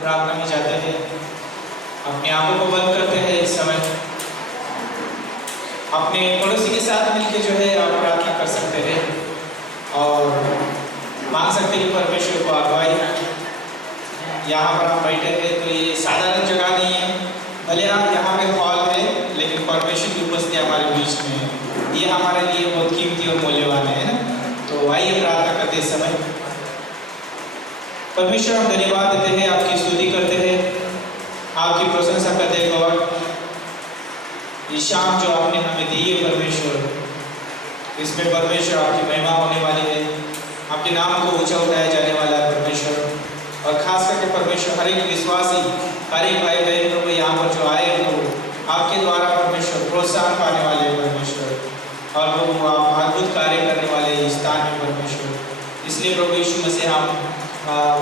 प्रार्थना में जाते हैं, अपनी आंखों को बंद करते हैं इस समय। अपने पड़ोसी के साथ मिलकर जो है आप प्रार्थना कर सकते हैं और मांग सकते हैं परमेश्वर को अगुवाई। यहाँ पर हम बैठे हैं तो ये साधारण जगह नहीं है, भले आप यहाँ पे हॉल है लेकिन परमेश्वर की उपस्थिति हमारे बीच में है। ये हमारे लिए बहुत कीमती और मूल्यवान है ना। तो आइए प्रार्थना करते इस समय। परमेश्वर हम धन्यवाद देते हैं, आपकी स्तुति करते हैं, आपकी प्रशंसा करते हैं गॉड। ये शाम जो आपने हमें दी है परमेश्वर, इसमें परमेश्वर आपकी महिमा होने वाली है, आपके नाम को ऊंचा उठाया जाने वाला है परमेश्वर। और खास करके परमेश्वर हर एक विश्वासी, हर एक भाई बहन प्रभु यहाँ पर जो आए प्रभु आपके द्वारा परमेश्वर प्रोत्साहन पाने वाले हैं परमेश्वर। और प्रभु आप अद्भुत कार्य करने वाले इस स्थान में परमेश्वर। इसलिए प्रभु यीशु मसीह हम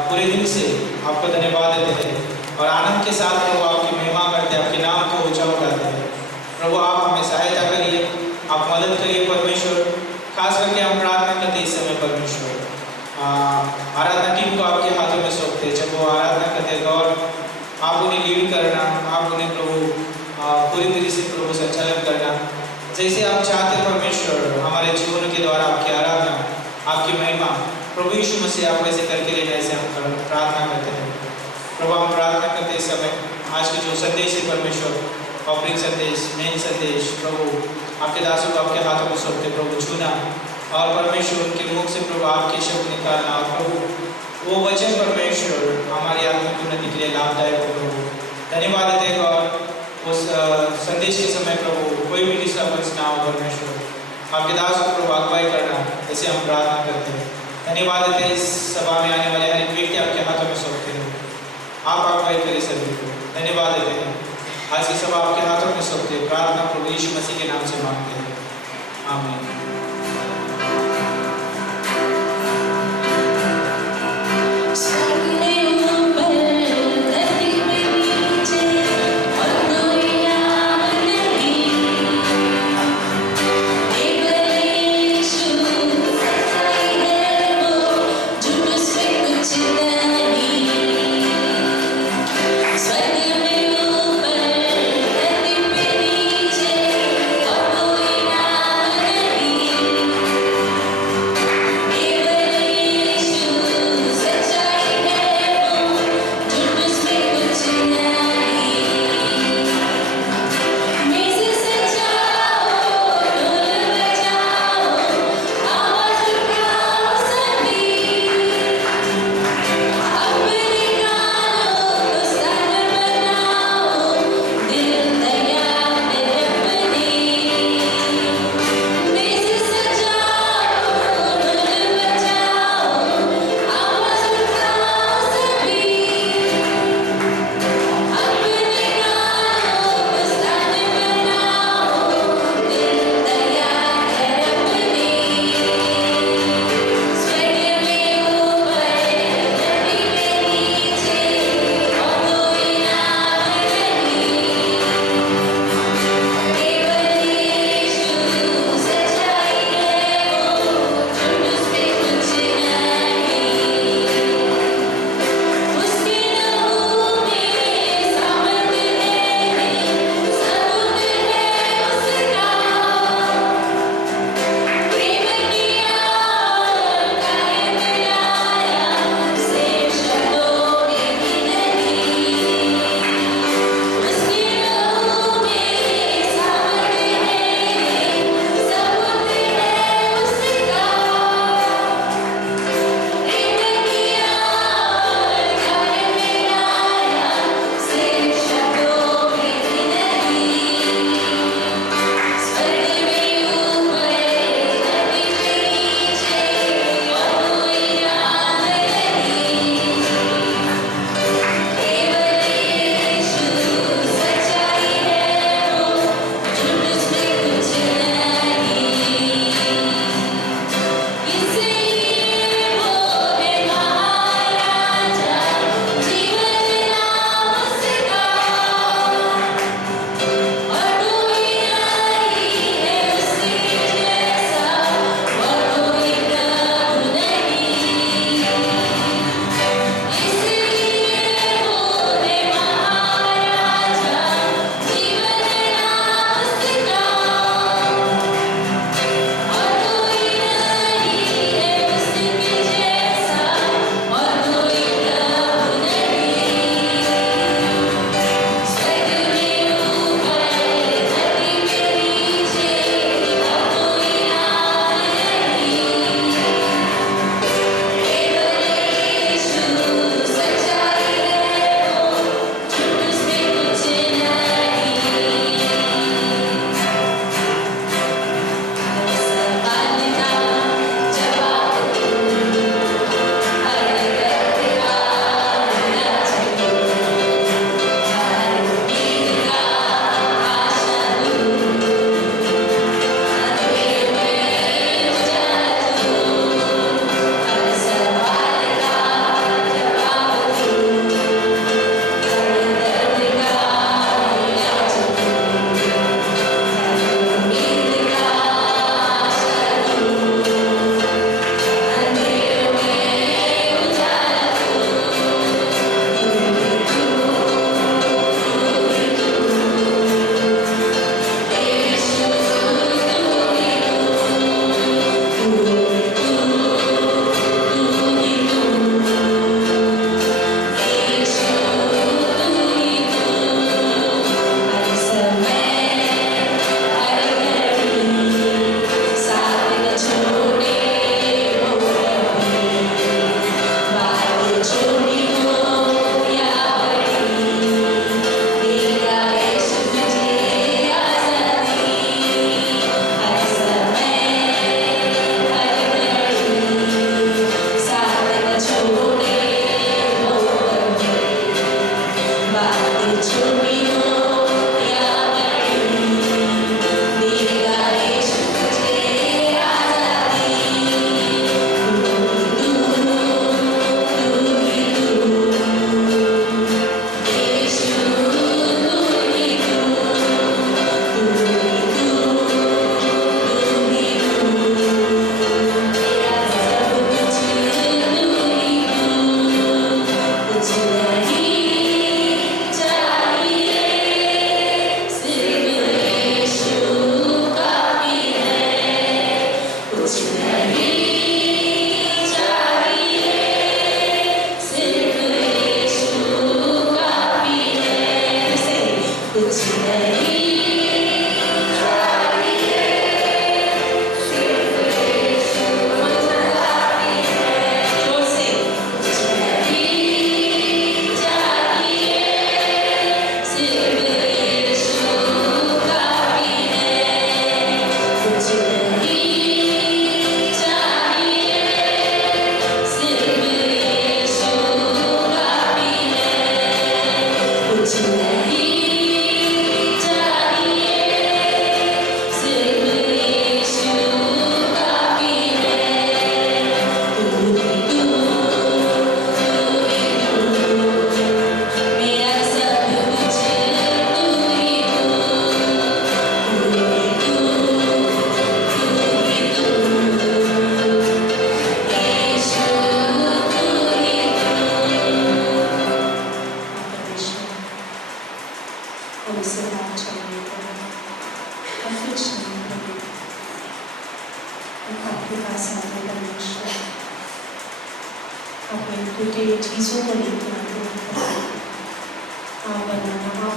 पूरे दिन से आपको धन्यवाद देते हैं और आनंद के साथ प्रभु आपकी महिमा करते हैं, आपके नाम को ऊंचा उठाते हैं। प्रभु आप हमें सहायता करिए, आप मदद करिए परमेश्वर। खास करके हम प्रार्थना करते इस समय परमेश्वर आराधना टीम को आपके हाथों में सौंपते। जब वो आराधना करते गौर आप उन्हें लीड करना, आप उन्हें प्रभु पूरी तरीके से प्रभु संचालन करना जैसे आप चाहते परमेश्वर। हमारे जीवन के द्वारा आपकी आराधना, आपकी महिमा प्रभु यीशु मसीह आप वैसे करके लेना, ऐसे हम प्रार्थना करते हैं। प्रभु हम प्रार्थना करते इस समय आज के जो संदेश है परमेश्वर, ऑपरिंग संदेश, मेन संदेश, प्रभु आपके दासों को आपके हाथों में सौंपते प्रभु छूना और परमेश्वर उनके मुख से प्रभु आपके शब्द निकालना और प्रभु वो वचन परमेश्वर हमारी आत्मिक उन्नति के लिए लाभदायक हो प्रभु। धन्यवाद देते हैं और उस संदेश के समय प्रभु कोई भी डिस्टर्बेंस ना हो परमेश्वर। आपके दास को प्रभु अगुवाई करना, ऐसे हम प्रार्थना करते हैं। धन्यवाद देते हैं इस सभा में आने वाले हर एक व्यक्ति आपके हाथों में सौंपते हैं, आप अगुवाई करें सभी को। धन्यवाद देते हैं, आज की सभा आपके हाथों में सौंपते हैं। प्रार्थना प्रभु यीशु मसीह के नाम से मांगते हैं, आमीन। Thank you.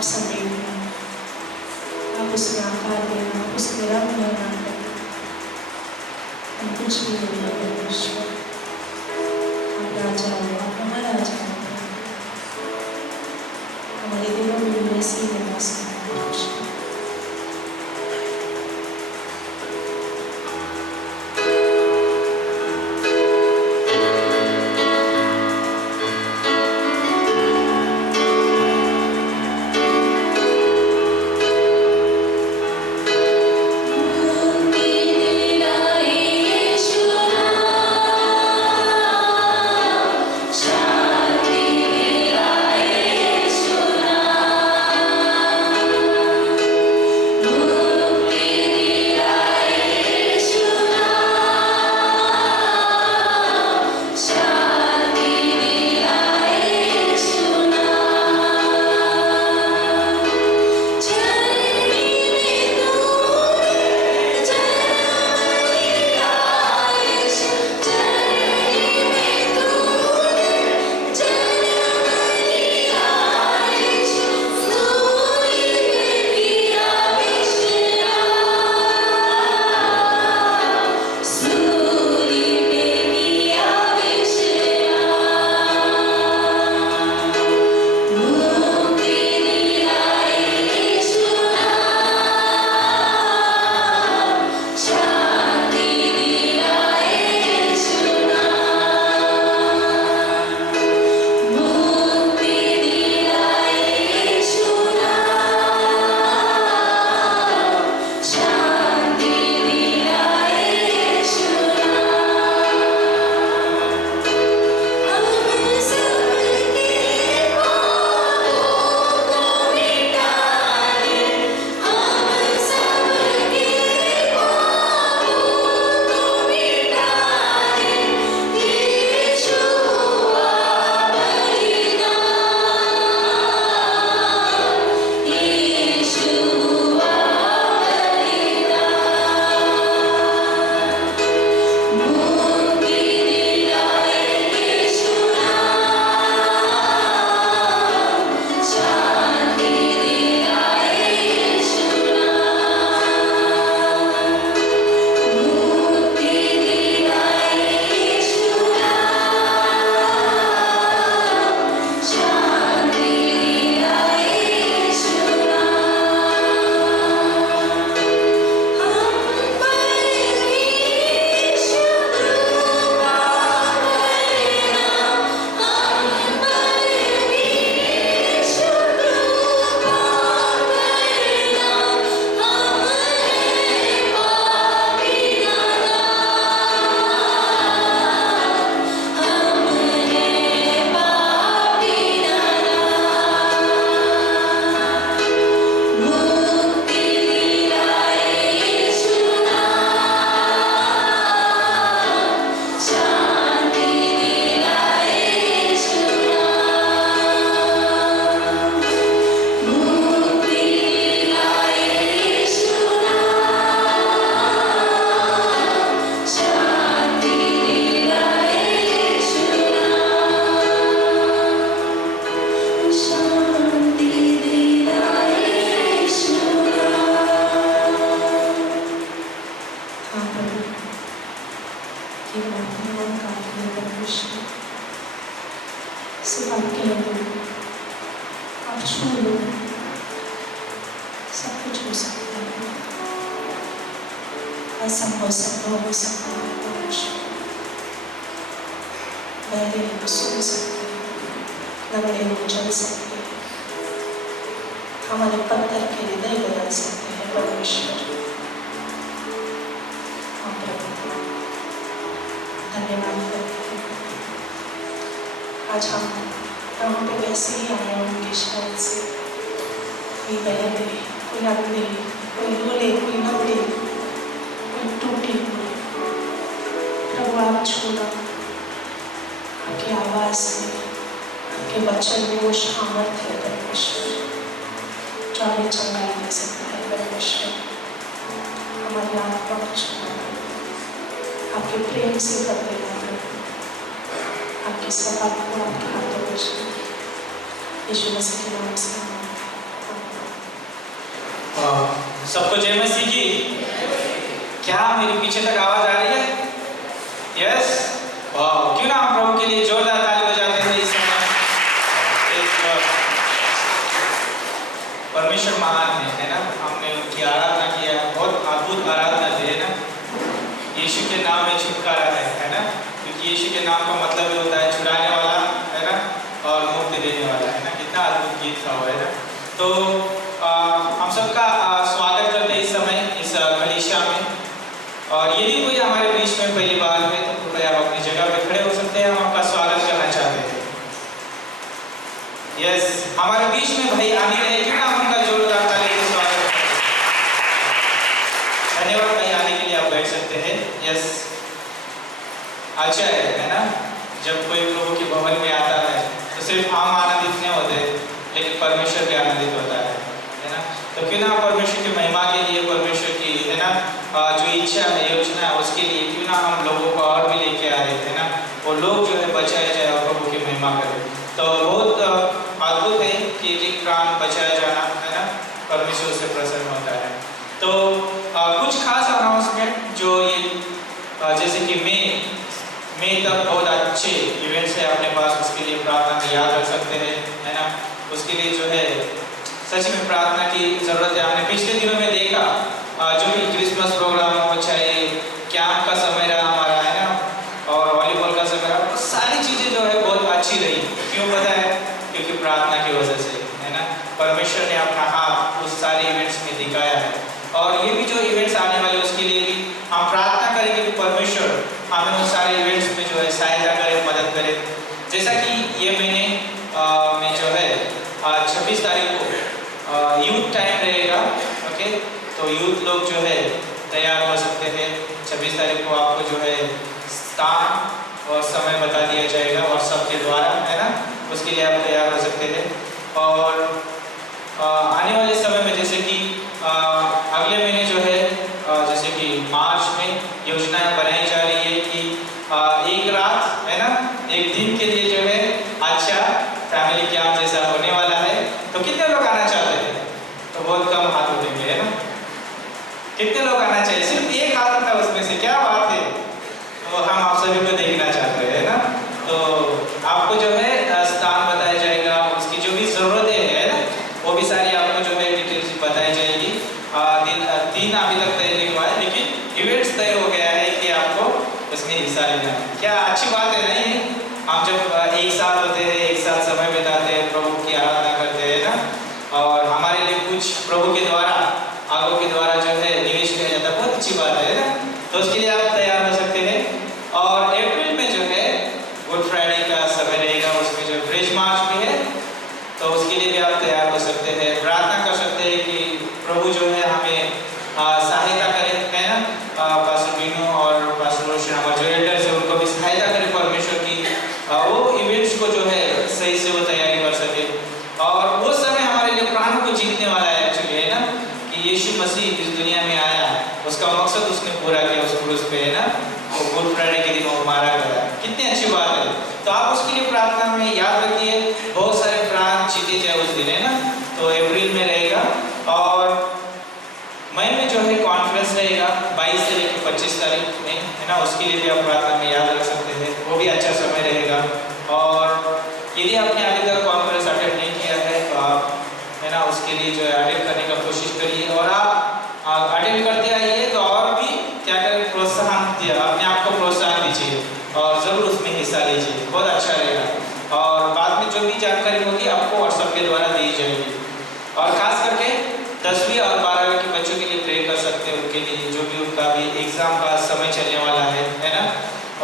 आप समेटना, आप उसमें आकार देना, आप उसमें रंग भरना करें। हम कुछ भी नहीं है परमेश्वर, आप राजा हो, आप महाराजा हो। हमारे दिलों में भी वैसे ही निवास करना परमेश्वर। सिर्फ आप कह दो, आप छू लो, सब कुछ हो सकता है। असंभव संभव हो सकता है। बहरे लोग सो सकते हैं, लंगड़े लोग चल सकते हैं, हमारे पत्थर के हृदय बदल सकते हैं। परमेश्वर धन्यवाद करते हैं। आज हम यहाँ पे वैसे ही आए हैं उनके शब्द से। कोई बहरे, कोई अंधे, कोई रोले, कोई नंगे, कोई टूटे हुए, प्रभु आप छूना, आपकी आवाज़ में, आपके वचन में वो सामर्थ है परमेश्वर, जो हमें चंगाई दे सकता है। परमेश्वर हमारी आत्मा को छूना, आपके प्रेम से कर देना, आपकी सभा को आपके हाथों में यीशु मसीह के नाम से। सबको जय मसीह की। क्या मेरे पीछे तक आवाज आ रही है? यस, वाह, क्यों ना हम प्रभु के लिए जोरदार ताली बजाते हैं इस समय। परमेश्वर महान है ना, हमने उनकी आराधना किया, बहुत अद्भुत आराधना दी है ना। यीशु के नाम में छुटकारा है ना, क्योंकि यीशु के नाम का मतलब होता है छुड़ाने वाला है ना, और मुक्ति देने वाला है ना। कितना अद्भुत गीत था वो, है ना। तो हम सबका स्वागत करते हैं इस समय इस कलीसिया में। और यदि कोई हमारे बीच में पहली बार है तो कृपया आप अपनी जगह पे खड़े हो सकते हैं, हम आपका स्वागत करना चाहते हैं। यस, हमारे बीच में भाई आमिर है, क्यों ना हम उनका जोरदार ताली से स्वागत करें। धन्यवाद भाई, आने के लिए आप बैठ सकते हैं। यस, अच्छा है ना, जब कोई प्रभु के भवन में आता है तो सिर्फ हम आनंदित नहीं होते, लेकिन परमेश्वर भी आनंदित होता है ना। तो क्यों ना परमेश्वर की महिमा के लिए, परमेश्वर की है ना जो इच्छा है, योजना है, उसके लिए क्यों ना हम लोगों को और भी लेके आ रहे थे ना, वो लोग जो है बचाए जाए और प्रभु की महिमा करें। तो बहुत अद्भुत है कि एक प्राण बचाया जाना है ना, परमेश्वर से प्रसन्न होता है। तो कुछ खास अनाउंसमेंट जो ये जैसे कि मई तक बहुत अच्छे इवेंट्स है अपने पास, उसके लिए प्रार्थना में याद रख सकते हैं है ना। उसके लिए जो है सच में प्रार्थना की जरूरत है। हमने पिछले दिनों में देखा जो भी क्रिसमस प्रोग्राम हो, चाहे कैंप का समय रहा हमारा है ना, और वॉलीबॉल का समय रहा, सारी चीजें जो है बहुत अच्छी रही। क्यों पता है? क्योंकि प्रार्थना की वजह से है ना, परमेश्वर ने अपना हाथ उस सारे इवेंट्स में दिखाया है। और ये भी जो इवेंट्स आने वाले उसके लिए भी हम प्रार्थना करेंगे कि परमेश्वर हमें उन सारे इवेंट्स में जो है सहायता करे, मदद करे। जैसा कि ये महीने में जो है 26 तारीख को यूथ टाइम रहेगा, ओके। तो यूथ लोग जो है तैयार हो सकते हैं। 26 तारीख को आपको जो है स्थान और समय बता दिया जाएगा व्हाट्सएप के द्वारा, है ना। उसके लिए आप तैयार हो सकते हैं। और आने वाले समय में जैसे कि अगले महीने जो है जैसे कि मार्च में योजनाएं बनाई जा रही है कि एक रात है ना, एक दिन के लिए जो है अच्छा फैमिली कैंप जैसा होने वाला है। तो कितने लोग आना चाहते हैं? तो बहुत कम हाथ उठेंगे, है ना। कितने लोग आना चाहिए? सिर्फ एक हाथ उठा उसमें से, क्या बात है। तो हम आप सभी को देखना चाहते हैं ना। तो आपको जो है स्थान बताया जाएगा, उसकी जो भी जरूरतें है ना, वो भी सारी आपको जो है डिटेल्स बताई जाएगी। दिन अभी तक तय नहीं हुआ है, लेकिन इवेंट्स तय हो गया है कि आपको उसमें हिस्सा लेना है। क्या अच्छी बात है नहीं? हम जब एक साथ होते हैं, एक साथ समय बिताते हैं, प्रभु की आराधना करते हैं ना, और हमारे लिए कुछ प्रभु के द्वारा, आगों के द्वारा जो है निवेश किया जाता है, बहुत अच्छी बात है ना। तो उसके लिए आप तैयार हो सकते हैं। और अप्रैल में जो है गुड फ्राइडे का समय रहेगा, उसमें जो ब्रिज मार्च भी है, तो उसके लिए भी आप तैयार हो सकते हैं। प्रार्थना कर सकते हैं कि प्रभु जो है हमें सहायता करें, है ना। पास्टर बीनू और पास्टर रोशन, हमारे जो एल्डर्स हैं, उनको भी सहायता करें परमेश्वर की, वो इवेंट्स को जो है सही से वो तैयारी कर सके। और वो समय हमारे लिए प्राणों को जीतने वाला है एक्चुअली, है ना, कि यीशु मसीह इस दुनिया में आया, उसका मकसद उसने पूरा किया उस क्रूस पे, है ना। वो गुड फ्राइडे के दिन वो मारा गया, कितनी अच्छी बात है। तो आप उसके लिए प्रार्थना में याद रखिए, बहुत सारे प्राण जीते जाए उस दिन, है ना। तो अप्रैल में रहेगा। और मई में जो है कॉन्फ्रेंस रहेगा 22 से लेकर 25 तारीख में, है ना। उसके लिए भी आप प्रार्थना में याद रख सकते हैं, वो भी अच्छा समय रहेगा। और यदि आपने अभी तक कॉन्फ्रेंस अटेंड नहीं किया है तो आप है ना उसके लिए जो है अटेंड करने का कोशिश करिए। और आप अटेंड करते आइए, तो और भी क्या करें, प्रोत्साहन दिया, अपने आप को प्रोत्साहन दीजिए और ज़रूर उसमें हिस्सा लीजिए, बहुत अच्छा रहेगा। और बाद में जो भी जानकारी होगी आपको व्हाट्सएप के द्वारा दी जाएगी। और खास करके 10वीं और 12वीं के बच्चों के लिए प्रे कर सकते हैं, उनके लिए जो भी उनका भी एग्जाम का समय चलने वाला है ना।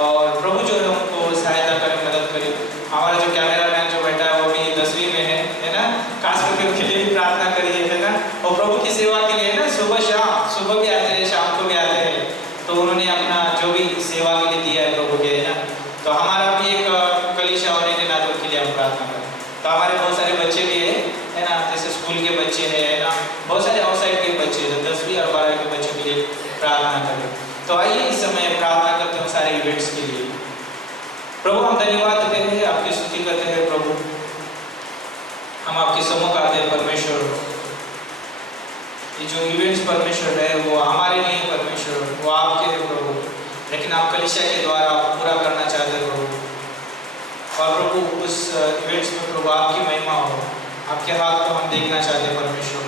और प्रभु जो है उनको सहायता करे, मदद करे। हमारा जो कैमरामैन जो बैठा है वो भी 10वीं में है ना। खास करके उनके लिए भी प्रार्थना करिए, है ना। और प्रभु की सेवा के लिए ना सुबह सुबह भी आते हैं, शाम को भी आते हैं। तो उन्होंने अपना जो भी सेवा के लिए दिया है प्रभु के, है ना। तो हमारा भी एक कलीसिया होने के नाते उनके लिए हम प्रार्थना करें। तो हमारे बहुत सारे बच्चे भी है ना, जैसे स्कूल के बच्चे हैं, है ना, बहुत सारे आउटसाइड के बच्चे हैं, 10वीं और 12वीं के बच्चों के लिए प्रार्थना करें। तो आइए इस समय प्रार्थना करते हैं सारे इवेंट्स के लिए। प्रभु हम धन्यवाद देते हैं, आपकी स्तुति करते हैं। प्रभु हम आपके सम्मुख आते हैं परमेश्वर, ये जो इवेंट्स परमेश्वर है वो हमारे लिए परमेश्वर, वो आपके लिए प्रभु, लेकिन आप कलीसिया के द्वारा पूरा करना चाहते हो प्रभु। और प्रभु उस इवेंट्स में प्रभु आपकी महिमा हो, आपके हाथ को हम देखना चाहते हैं परमेश्वर,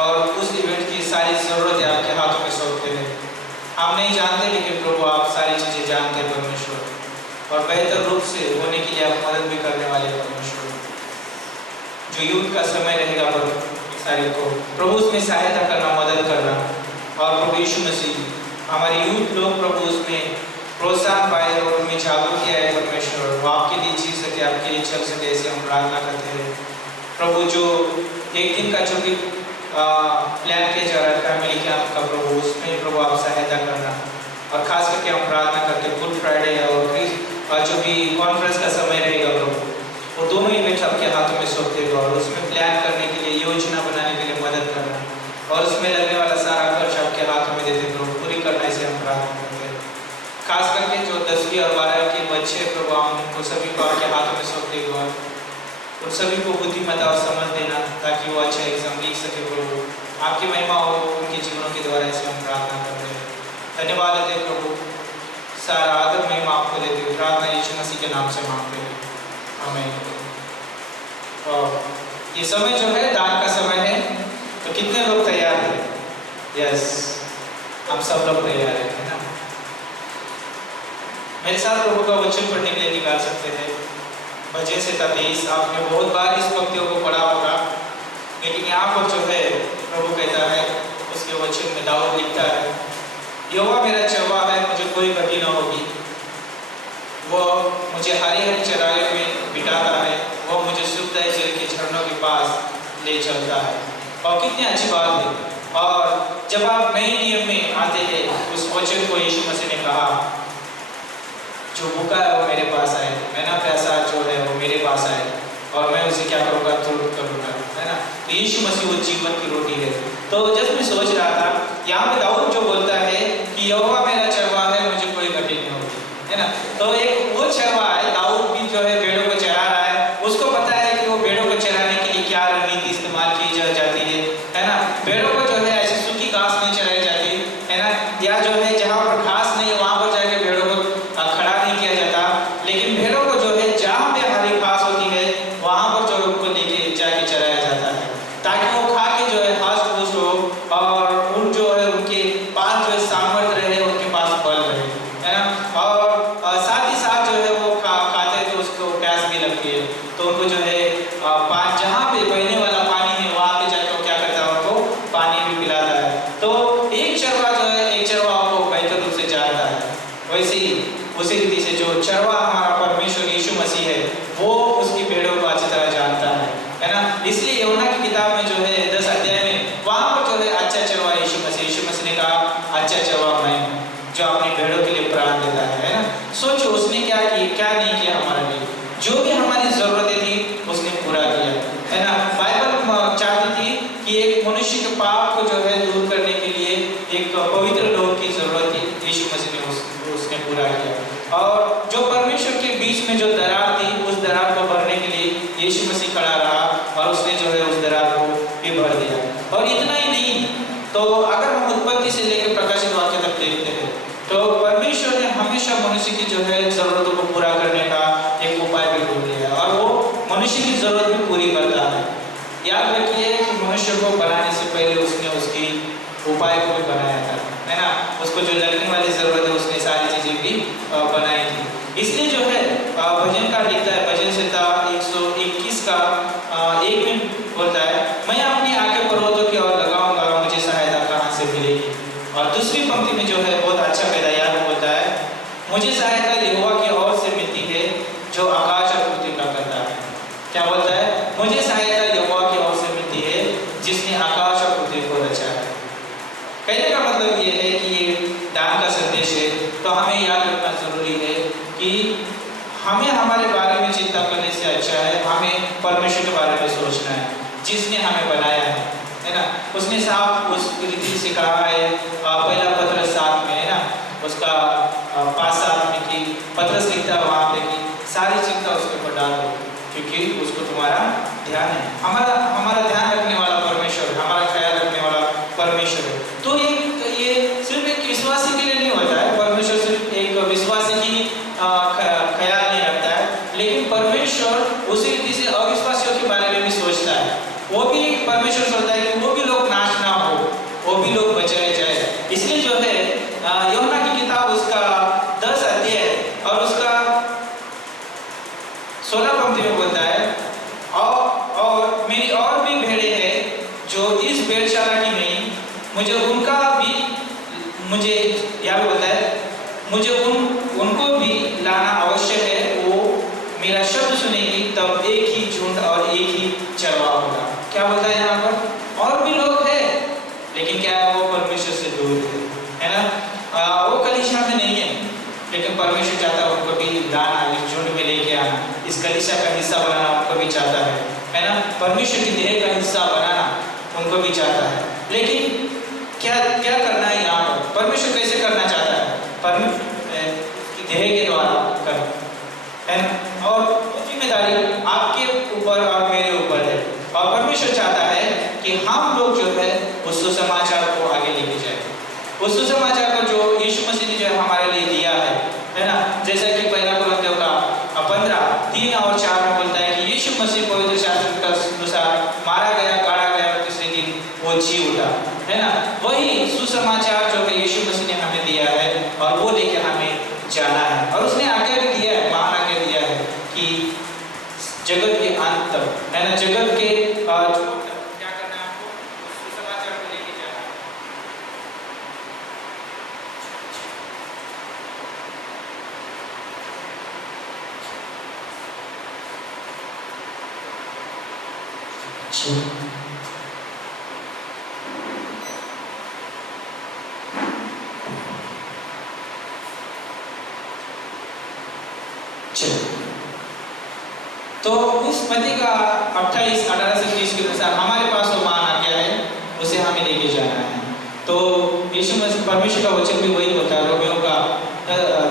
और उस इवेंट की सारी ज़रूरतें आपके हाथों में सौंपते हैं। हम नहीं जानते, लेकिन प्रभु आप सारी चीज़ें जानते हैं परमेश्वर, और बेहतर रूप से होने के लिए आप मदद भी करने वाले परमेश्वर। जो युद्ध का समय रहेगा प्रभु सारी को प्रभु उसमें सहायता करना, मदद करना, और प्रभु यीशु मसीह हमारे यूथ लोग प्रभु उसमें प्रोत्साहन पाए और उनमें जागरूकता आए परमेश्वर, वो आपके लिए जी सके, आपके लिए चल सके, ऐसे हम प्रार्थना करते हैं प्रभु। जो एक दिन का जो भी प्लान किया जा रहा है फैमिली कैंप का प्रभु, उसमें प्रभु आप सहायता करना, और खास करके हम प्रार्थना करते हैं गुड फ्राइडे और जो भी कॉन्फ्रेंस का समय रहेगा प्रभु, वो दोनों इवेंट्स आपके हाथों में सौंप देगा, और उसमें प्लान करने के लिए, योजना बनाने के लिए मदद करना, और उसमें लगने वाला सारा खर्च आपके हाथों में देते प्रभु, पूरी करना, इसे हम प्रार्थना करते हैं। खास करके जो 10वीं और 12वीं के बच्चे प्रभु, हम उनको सभी को आपके हाथों में सौंप देगा, और उन सभी को बुद्धिमत्ता और समझ देना, ताकि वो अच्छा एग्जाम लिख सके प्रभु, आपकी महिमा हो उनके जीवनों के द्वारा, इसे हम प्रार्थना करते हैं। धन्यवाद देते हैं प्रभु, सारा आदर महिमा आपको देते हुए प्रार्थना यीशु मसीह के नाम से मांगते हैं, आमीन। और ये समय जो है दान का समय है, तो कितने लोग तैयार हैं? यस, हम सब लोग तैयार हैं, है ना? मेरे साथ प्रभु का वचन पढ़ने के लिए निकाल सकते हैं भजन से 23। आपने बहुत बार इस पंक्तियों को पढ़ा होगा, लेकिन यहाँ पर जो है प्रभु कहता है, उसके वचन में दाऊद लिखता है, यहोवा मेरा चरवाहा है, मुझे कोई घटी न होगी, वो मुझे हरी हरी चराइयों में बिठाता है, वो मुझे सुखदायी जल के झरनों के पास ले चलता है। और कितनी अच्छी बात है। और जब आप नए नियम में आते हैं, उस वचन को यीशु मसीह ने कहा, जो भूखा है वो मेरे पास आए, मैंने प्यासा जो है वो मेरे पास आए, और मैं उसे क्या करूँगा, तुरंत करूँगा, है ना? तो यीशु मसीह वो जीवन की रोटी है। तो जब मैं सोच रहा था, यहाँ पे दाऊद जो बोलता है कि यहोवा मेरा चरवाहा है, मुझे कोई घटी नहीं होगी, है ना? तो एक वो चरवाहा है, दाऊद भी जो है भेड़ों को चरा रहा है, उसको पता है कि वो भेड़ों को चराने के लिए क्या रणनीति इस्तेमाल की जाती है ना? भेड़ों को जो है ऐसी सूखी घास नहीं चराई जाती, है ना? या जो है जहाँ पर घास नहीं है वहाँ पर जाके भेड़ों को खड़ा नहीं किया जाता, लेकिन भेड़ों को जो है जहाँ पे हरी घास होती है वहाँ पर जो उनको लेके जाके चराया जाता है, ताकि वो खा के जो है हष्ट पुष्ट हो, और उन जो है उनके पास जो है सामर्थ्य रहे, उनके पास बल रहे, है ना? और साथ ही साथ जो है वो खाते हैं तो उसको प्यास भी लगती है, तो उनको जो है जहाँ पे बहने वाला पानी है वहाँ पे जाकर वो क्या करता है, उनको पानी भी पिलाता है। तो एक चरवा जो है एक चरवा को बेहतर रूप से जानता है, वैसे ही उसी रीति से जो चरवा हमारा परमेश्वर यीशु मसीह है, वो उसकी भेड़ों को अच्छी तरह जानता है ना? इसलिए यूहन्ना की किताब में जो है 10 अध्याय में वहाँ पर जो है अच्छा चरवा यीशु मसीह ने कहा, अच्छा चरवा मैं जो अपनी भेड़ों के लिए प्राण देता है ना? सोचो उसने क्या नहीं किया हमारे लिए, जो भी हमारी जरूरतें थी उसने पूरा किया, है ना? बाइबल चाहती थी कि एक मनुष्य के पाप को जो है दूर करने के लिए एक पवित्र लोग की जरूरत थी, यीशु मसीह ने उसने पूरा किया। और जो परमेश्वर के बीच में जो दरार थी, उस दरार को भरने के लिए यीशु मसीह खड़ा रहा, और उसने जो है उस दरार को भी भर दिया। और इतना ही नहीं, तो अगर हम उत्पत्ति से लेकर प्रकाशित वाक्य तक देखते हैं, तो परमेश्वर ने हमेशा मनुष्य की जो है जरूरतों को पूरा करने का एक उपाय भी ढूंढ लिया, और वो मनुष्य की जरूरत भी पूरी करता है। याद रखिए कि मनुष्य को बनाने से पहले उसने उसकी उपाय को भी बनाया था, है ना? उसको जो लगने वाली जरूरत है उसने सारी चीजें भी बनाई थी। इसलिए जो है भजन का लिखता है, भजन संहिता 121 का 1 मिनट बोलता है, मैं अपनी आंखें पर्वतों की ओर लगाऊंगा, मुझे सहायता कहाँ से मिलेगी। और दूसरी पंक्ति में जो है बहुत अच्छा पैदायार बोलता है, मुझे सहायता यहोवा की ओर से मिलती है, जो आकाश और पृथ्वी का करता है। क्या बोलता है? मुझे सहायता यहोवा की ओर से मिलती है, जिसने आकाश और पृथ्वी को रचा है। कहने का मतलब ये है कि ये दान का संदेश है, तो हमें याद रखना जरूरी है कि हमें हमारे बारे में चिंता करने से अच्छा है हमें परमेश्वर के बारे में सोचना है, जिसने हमें बनाया है ना? उसने साफ उस रीति से कहा है, पहला पत्रस 7 में, है ना? उसका 5-7 में कि पत्रस लिखता है वहाँ पे कि सारी चिंता उसके ऊपर डाल दो, क्योंकि उसको तुम्हारा ध्यान है। हमारा ध्यान रखने वाला परमेश्वर, हमारा ख्याल रखने वाला वो भी परमेश्वर सोचता है कि वो भी लोग नाश ना हो, वो भी लोग बचाए जाए। इसलिए जो है यूहन्ना की किताब उसका 10 अध्याय और उसका 16 पंक्ति में बोलता है, और मेरी और भी भेड़ें हैं जो इस भेड़शाला की नहीं, मुझे उनका भी मुझे यहाँ बोलता है मुझे उनको भी लाना आवश्यक है। वो मेरा शब्द सुनेगी तब एक ही झुंड और एक ही चरवाहा होगा। क्या बोलता है यहाँ पर? और भी लोग हैं लेकिन क्या है, वो परमेश्वर से दूर है ना। वो कलीसिया में नहीं है लेकिन परमेश्वर चाहता है उनको भी लाना, इस झुंड में लेके आना, इस कलीसिया का हिस्सा बनाना उनको भी चाहता है ना। परमेश्वर की देह का हिस्सा बनाना उनको भी चाहता है। लेकिन क्या क्या करना है यहाँ पर? परमेश्वर कैसे करना चाहता है? परमेश्वर देह के द्वारा कर, है ना। और जिम्मेदारी आपके ऊपर और मेरे ऊपर है। और परमेश्वर चाहता है कि हम लोग जो है उस सुसमाचार को आगे लेके जाए, उस सुसमाचार को जो यीशु मसीह ने जो हमारे लिए दिया है ना। जैसा कि पहला कुरिन्थियों का 15:3 और 4 में बोलता है कि यीशु मसीह पवित्र शास्त्र के अनुसार मारा गया, गाड़ा गया, तीसरे दिन वो जी उठा, है ना। वही सुसमाचार जो है यीशु मसीह ने हमें दिया है और वो लेके हमें जाना है। और उसने आज्ञा भी दिया है, महान आज्ञा दिया है कि जगत के अंत तक, है ना, जगत के क्या करना है आपको? सुसमाचार को लेके जाना है। तो उस मत्ती का 28:18 से 30 के अनुसार हमारे पास वो महान आज्ञा है, उसे हमें लेके जाना है। तो यीशु मसीह परमेश्वर का वचन भी वही होता है। रोमियों का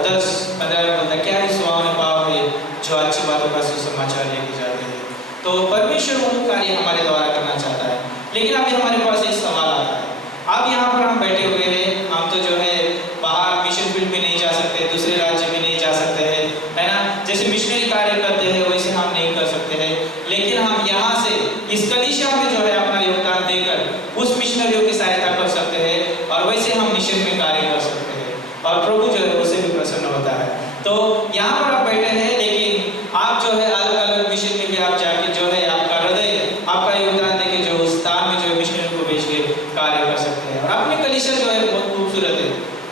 10:15 में बोलता है, क्या ही सुहावने पाप है जो अच्छी बातों का सुसमाचार लेके जाते हैं। तो परमेश्वर वो कार्य हमारे द्वारा करना चाहता है। लेकिन अभी हमारे पास एक सवाल आता है। अब यहाँ पर हम बैठे हुए हैं, हम तो जो है बाहर मिशन फील्ड में नहीं जा सकते, दूसरे राज्य में नहीं जा सकते हैं, है ना। जैसे मिशनरी कार्य करते हैं वैसे हम नहीं कर सकते हैं। लेकिन हम यहाँ से इस कलीसिया में जो है अपना योगदान देकर उस मिशनरियों की सहायता कर सकते हैं और वैसे हम मिशन में कार्य कर सकते हैं और प्रभु जो है उससे भी प्रसन्न होता है। तो यहाँ पर आप बैठे हैं लेकिन आप जो है अलग अलग मिशन में भी आप जाके जो है आपका हृदय, आपका योगदान देके जो उस स्थान में जो है मिशनरी को भेज के कार्य कर सकते हैं। और अपनी कलीसिया जो है बहुत खूबसूरत है,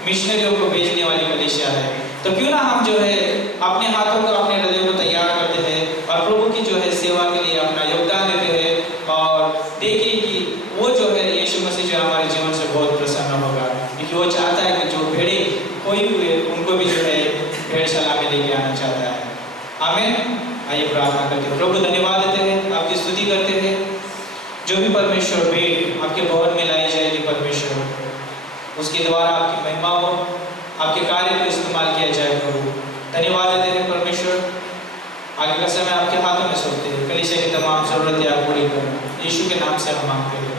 मिशनरियों को भेजने वाली कलीसिया है। तो क्यों ना हम जो है अपने हाथों को, अपने हृदय को तैयार करते हैं और प्रभु की जो है सेवा के लिए अपना योगदान देते हैं और देखिए कि वो जो है यीशु मसीह जो हमारे जीवन से बहुत प्रसन्न होगा, क्योंकि वो चाहता है कि जो भेड़े खोई हुए उनको भी जो है भेड़शाला में लेके आना चाहता है। आमीन। आइए प्रार्थना करते हैं। प्रभु धन्यवाद देते हैं, आपकी स्तुति करते हैं। जो भी परमेश्वर भेड़ आपके भवन में लाई जाएगी परमेश्वर, उसके द्वारा आपकी महिमा हो, आपके कार्य को इस्तेमाल किया जाए। प्रभु धन्यवाद देते हैं परमेश्वर। आगे का समय आपके हाथों में सौंपते हैं। कलीसिया की तमाम जरूरतें आप पूरी करें, यीशु के नाम से हम मांगते हैं,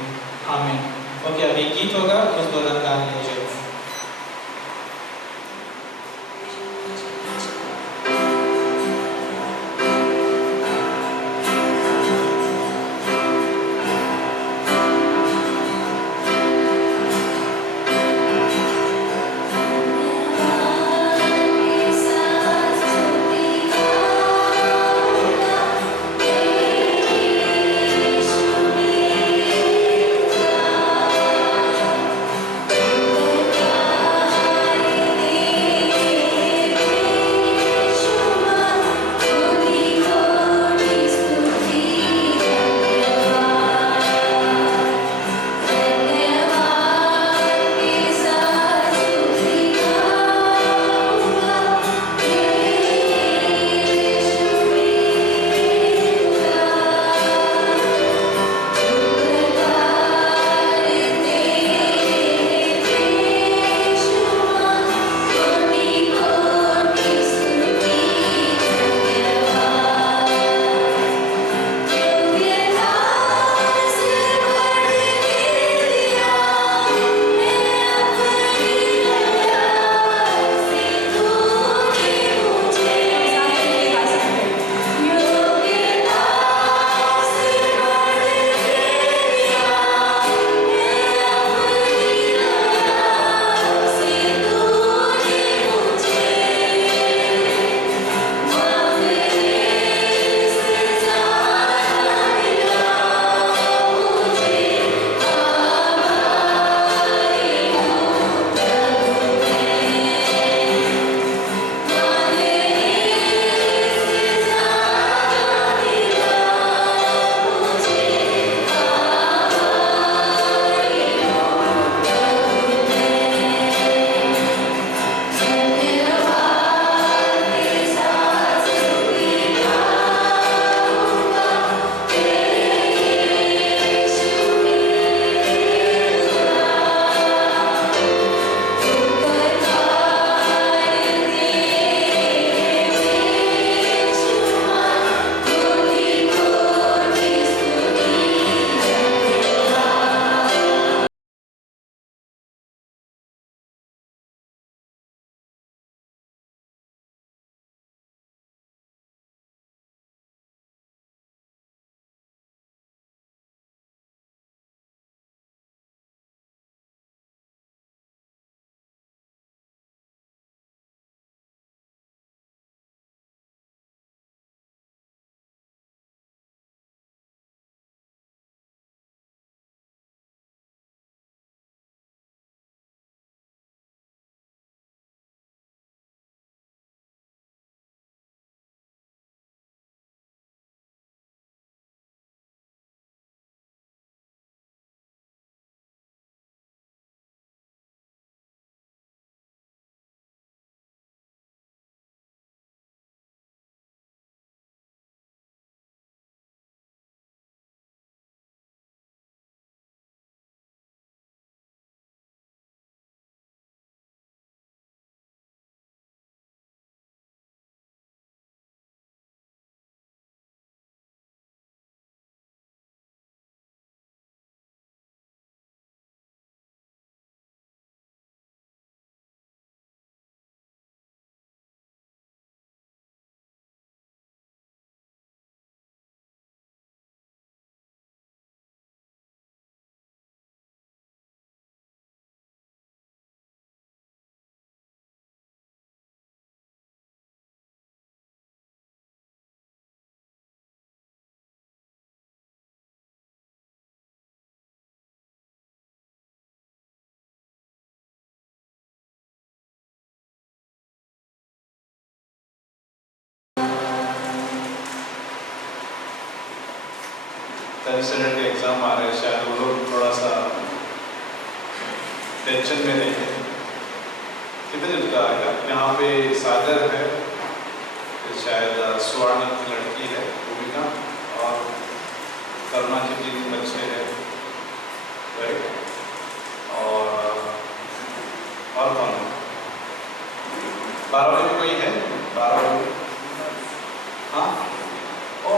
आमीन। ओके, अभी गीत होगा, उस दौरान गान लिया जाएगा। Thank 10th स्टैंडर्ड के एग्ज़ाम आ रहे हैं, शायद वो लोग थोड़ा सा टेंशन में रहेंगे। कितने दिन का आएगा? यहाँ पे सागर है, शायद स्वर्ण की लड़की है भूमिका, और करुणा के 3 बच्चे हैं, राइट? और कौन है? 12वीं में कोई है? 12वीं? हाँ, ओ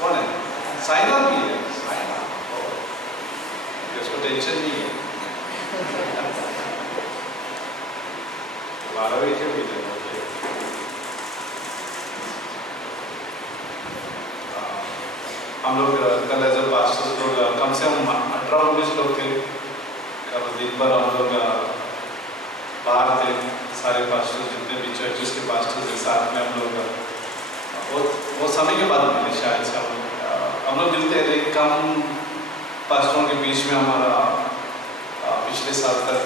कौन है? साइना भी है। साइना, उसको टेंशन नहीं है। 12वीं के भी है। हम लोग कल एज अ पास्टर्स लोग कम से कम 18-19 लोग थे। कल दिन भर हम लोग बाहर थे, सारे पास्टर्स जितने भी चर्चेस के पास्टर्स के साथ में हम लोग वो समय के बाद मिले, शायद से हम लोग मिलते हैं। एक कम पास्टरों के बीच में हमारा पिछले साल तक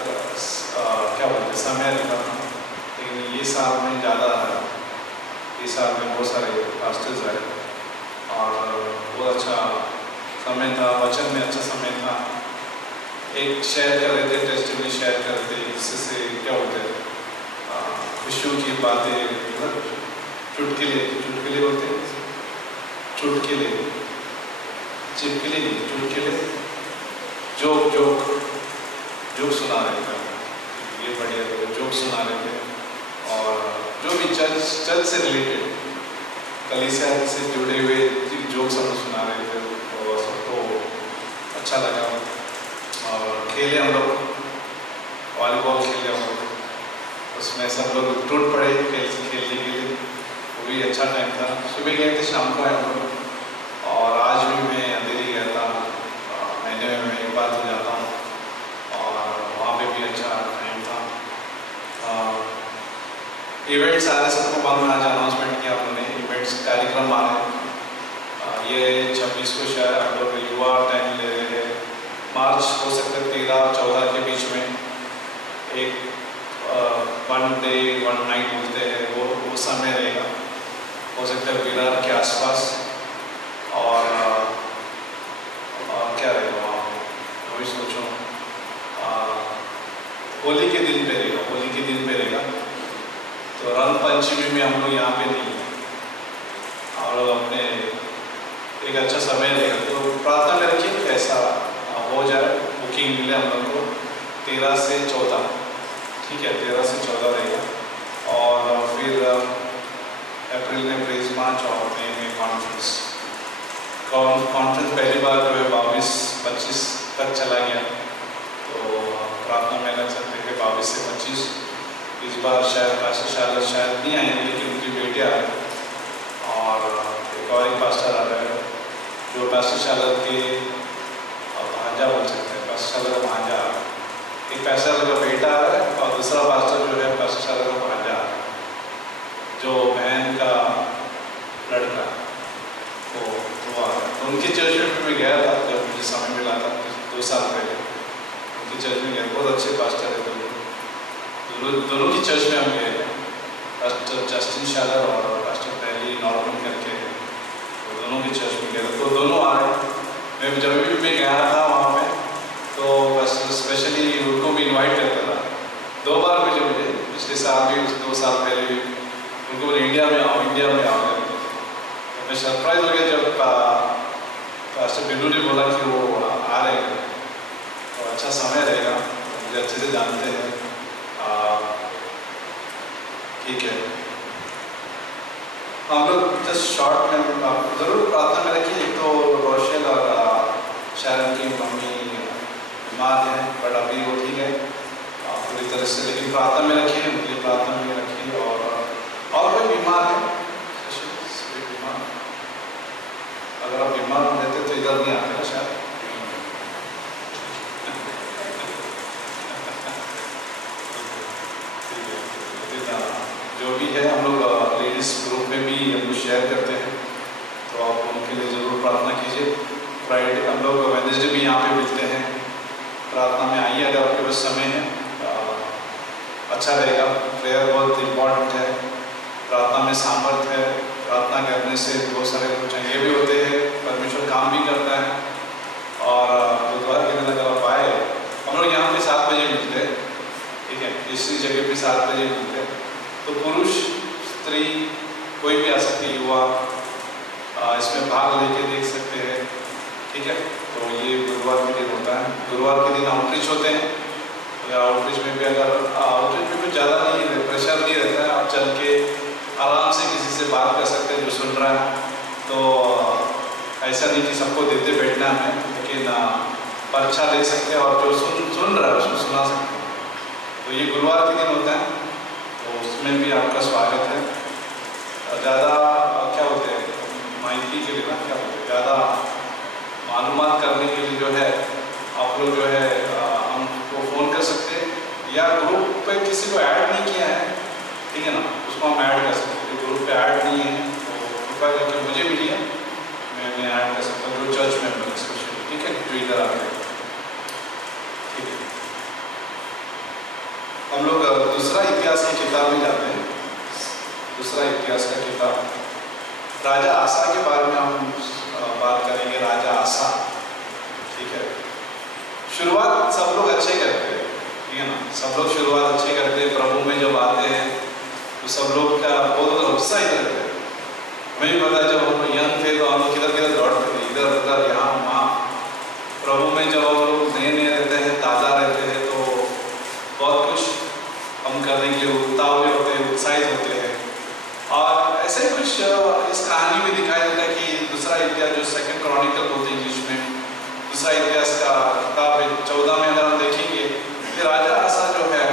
क्या बोलते समय निकला था, लेकिन ये साल में ज़्यादा है। इस साल में बहुत सारे पास्टर्स आए और बहुत अच्छा समय था, वचन में अच्छा समय था। एक शेयर कर रहे थे, टेस्टिमनी शेयर कर रहे थे, इससे क्या बोलते हैं, खुशियों की बातें, चुटकुले बोलते हैं, चुटकुले नहीं, चुटकुले, जोक सुना रहे थे। ये बढ़िया थे, जोक सुना रहे थे, और जो भी चर्च से रिलेटेड, कलीसिया से जुड़े हुए जोक सब सुना रहे थे, और सबको अच्छा लगा। और खेले हम लोग, वॉलीबॉल खेले हम लोग, उसमें सब लोग टूट पड़े खेलने के लिए, वो भी अच्छा टाइम था। सुबह गए थे, शाम को आए हम लोग, और आज भी मैं अंधेरी गया था, महीने में मैं एक बार तो जाता हूँ, और वहाँ पे भी अच्छा टाइम था। इवेंट्स आ रहे, सबको मालूम है, आज अनाउंसमेंट किया हमने, इवेंट्स कार्यक्रम आ रहे। ये 26 को शायद हम लोग युवा टाइम ले रहे हैं। मार्च हो सकता है 13-14 के बीच में एक 1 डे 1 नाइट बोलते हैं, वो समय रहेगा, हो सकता है विरार के आसपास। और क्या रहेगा वहाँ पे, वही सोचो, होली के दिन पे रहेगा। तो रंग पंचमी में हम लोग यहाँ पे नहीं हैं, और अपने एक अच्छा समय रहेगा। तो प्रार्थना में रखिए कैसा हो जाए, बुकिंग मिले हम लोग को 13 से 14, ठीक है, 13 से 14 रहेगा। और फिर अप्रैल में प्रेज मार्च और मई में कॉन्फ्रेंस पहली बार जो है 22-25 तक चला गया। तो प्रार्थना में लग सकते हैं 22 से 25। इस बार शायद पास्टर शालर शायद नहीं आएंगे, लेकिन उनकी बेटे आ रहे, और एक पास्टर आ रहा है जो पास्टर शालर के भांजा बोल सकते हैं, पास्टर शालर का भांजा। एक पास्टर का बेटा आ रहा है, और दूसरा पास्टर जो है पास्टर शालर का भांजा, जो बहन का लड़का, वो आ रहा है। तो उनकी चर्च में मैं गया था, जब मुझे समय मिला था 2 साल पहले, उनकी चर्च में गया। बहुत अच्छे पास्टर है दोनों की चर्च में हम गए, पास्टर जस्टिन शालर और पास्टर पहली नॉर्मन करके, तो दोनों की चर्च में गए, तो दोनों आ रहे। मैं जब भी मैं गया था वहाँ पे, तो बस स्पेशली उनको भी इनवाइट करता था। 2 बार मुझे पिछले साल भी, 2 साल पहले भी उनको बोले इंडिया में आओ करके। तो मैं सरप्राइज हो गया जब पास्टर बिन्नू ने बोला कि वो आ रहे हैं। तो अच्छा समय रहेगा, मुझे अच्छे से जानते हैं, ठीक है। हम लोग जस्ट शॉर्ट में ज़रूर प्रार्थना में रखिए। एक तो रोशेल और शायद की मम्मी बीमार हैं, बट अभी वो ठीक है पूरी तरह से, लेकिन प्रार्थना में रखिए, मुझे प्रार्थना में रखिए। और कोई बीमार है, बीमार, अगर आप बीमार रहते तो इधर नहीं आते ना शायद। जो भी है हम लोग लेडीज़ ग्रुप में भी हम लोग शेयर करते हैं, तो आप उनके लिए ज़रूर प्रार्थना कीजिए। फ्राइडे हम लोग वेडनेसडे भी यहाँ पे मिलते हैं, प्रार्थना में आइए अगर आपके पास समय है, अच्छा रहेगा। प्रेयर बहुत इम्पॉर्टेंट है, प्रार्थना में सामर्थ्य है, प्रार्थना करने से बहुत सारे लोग चंगे भी होते हैं, परमेश्वर काम भी करता है। और बुधवार के दिन अगर आप आए, हम लोग यहाँ पे 7 बजे मिलते हैं, ठीक है, इसी जगह पे 7 बजे मिलते हैं। तो पुरुष स्त्री कोई भी आ सकते, युवा इसमें भाग लेके देख सकते हैं, ठीक है। तो ये गुरुवार के दिन होता है। गुरुवार के दिन आउटरीच होते हैं। आउटरीच में भी अगर आउटरीच में कुछ ज़्यादा नहीं है, प्रेशर नहीं रहता है, आप चल के आराम से किसी से बात कर सकते हैं जो सुन रहा है। तो ऐसा नहीं कि सबको देते बैठना है, लेकिन परीक्षा ले सकते हैं और जो सुन रहा है उसको सुना सकते हैं। तो ये गुरुवार के दिन होता है, तो उसमें भी आपका स्वागत है। ज़्यादा क्या होते हैं माहिती के लिए ना, क्या होते हैं ज़्यादा मालूमात करने के लिए जो है आप लोग जो है हमको फ़ोन कर सकते हैं, या ग्रुप पे किसी को ऐड नहीं किया है, ठीक है ना, उसको हम ऐड कर सकते हैं। जो ग्रुप पे ऐड नहीं है तो कृपया करके मुझे मिलिए, मैं ऐड कर सकता हूँ, जो चर्च मेंबर स्पेशली, ठीक है, जो इधर आते हैं, ठीक है। हम लोग दूसरा इतिहास की किताब में जाते हैं। दूसरा इतिहास का किताब, राजा आसा के बारे में हम बात करेंगे। राजा आसा, ठीक है। शुरुआत सब लोग अच्छे करते हैं, ठीक है ना, सब लोग शुरुआत अच्छे करते हैं। प्रभु में जब आते हैं तो सब लोग का बहुत उत्साहित रहते हैं। हमें पता है जब हम यंग थे तो हम लोग किधर किधर दौड़ते थे, इधर उधर यहाँ वहाँ। प्रभु में जब हम लोग नए नए रहते हैं, ताज़ा रहते हैं, तो बहुत कुछ हम करने के लिए उतावले होते हैं, उत्साहित होते हैं। और ऐसे कुछ इस कहानी में दिखाई देता है कि दूसरा इतिहास जो 2 क्रॉनिकल बोलते हैं इंग्लिश में, दूसरा इतिहास का किताब 14 में अगर हम देखेंगे कि राजा आसा जो है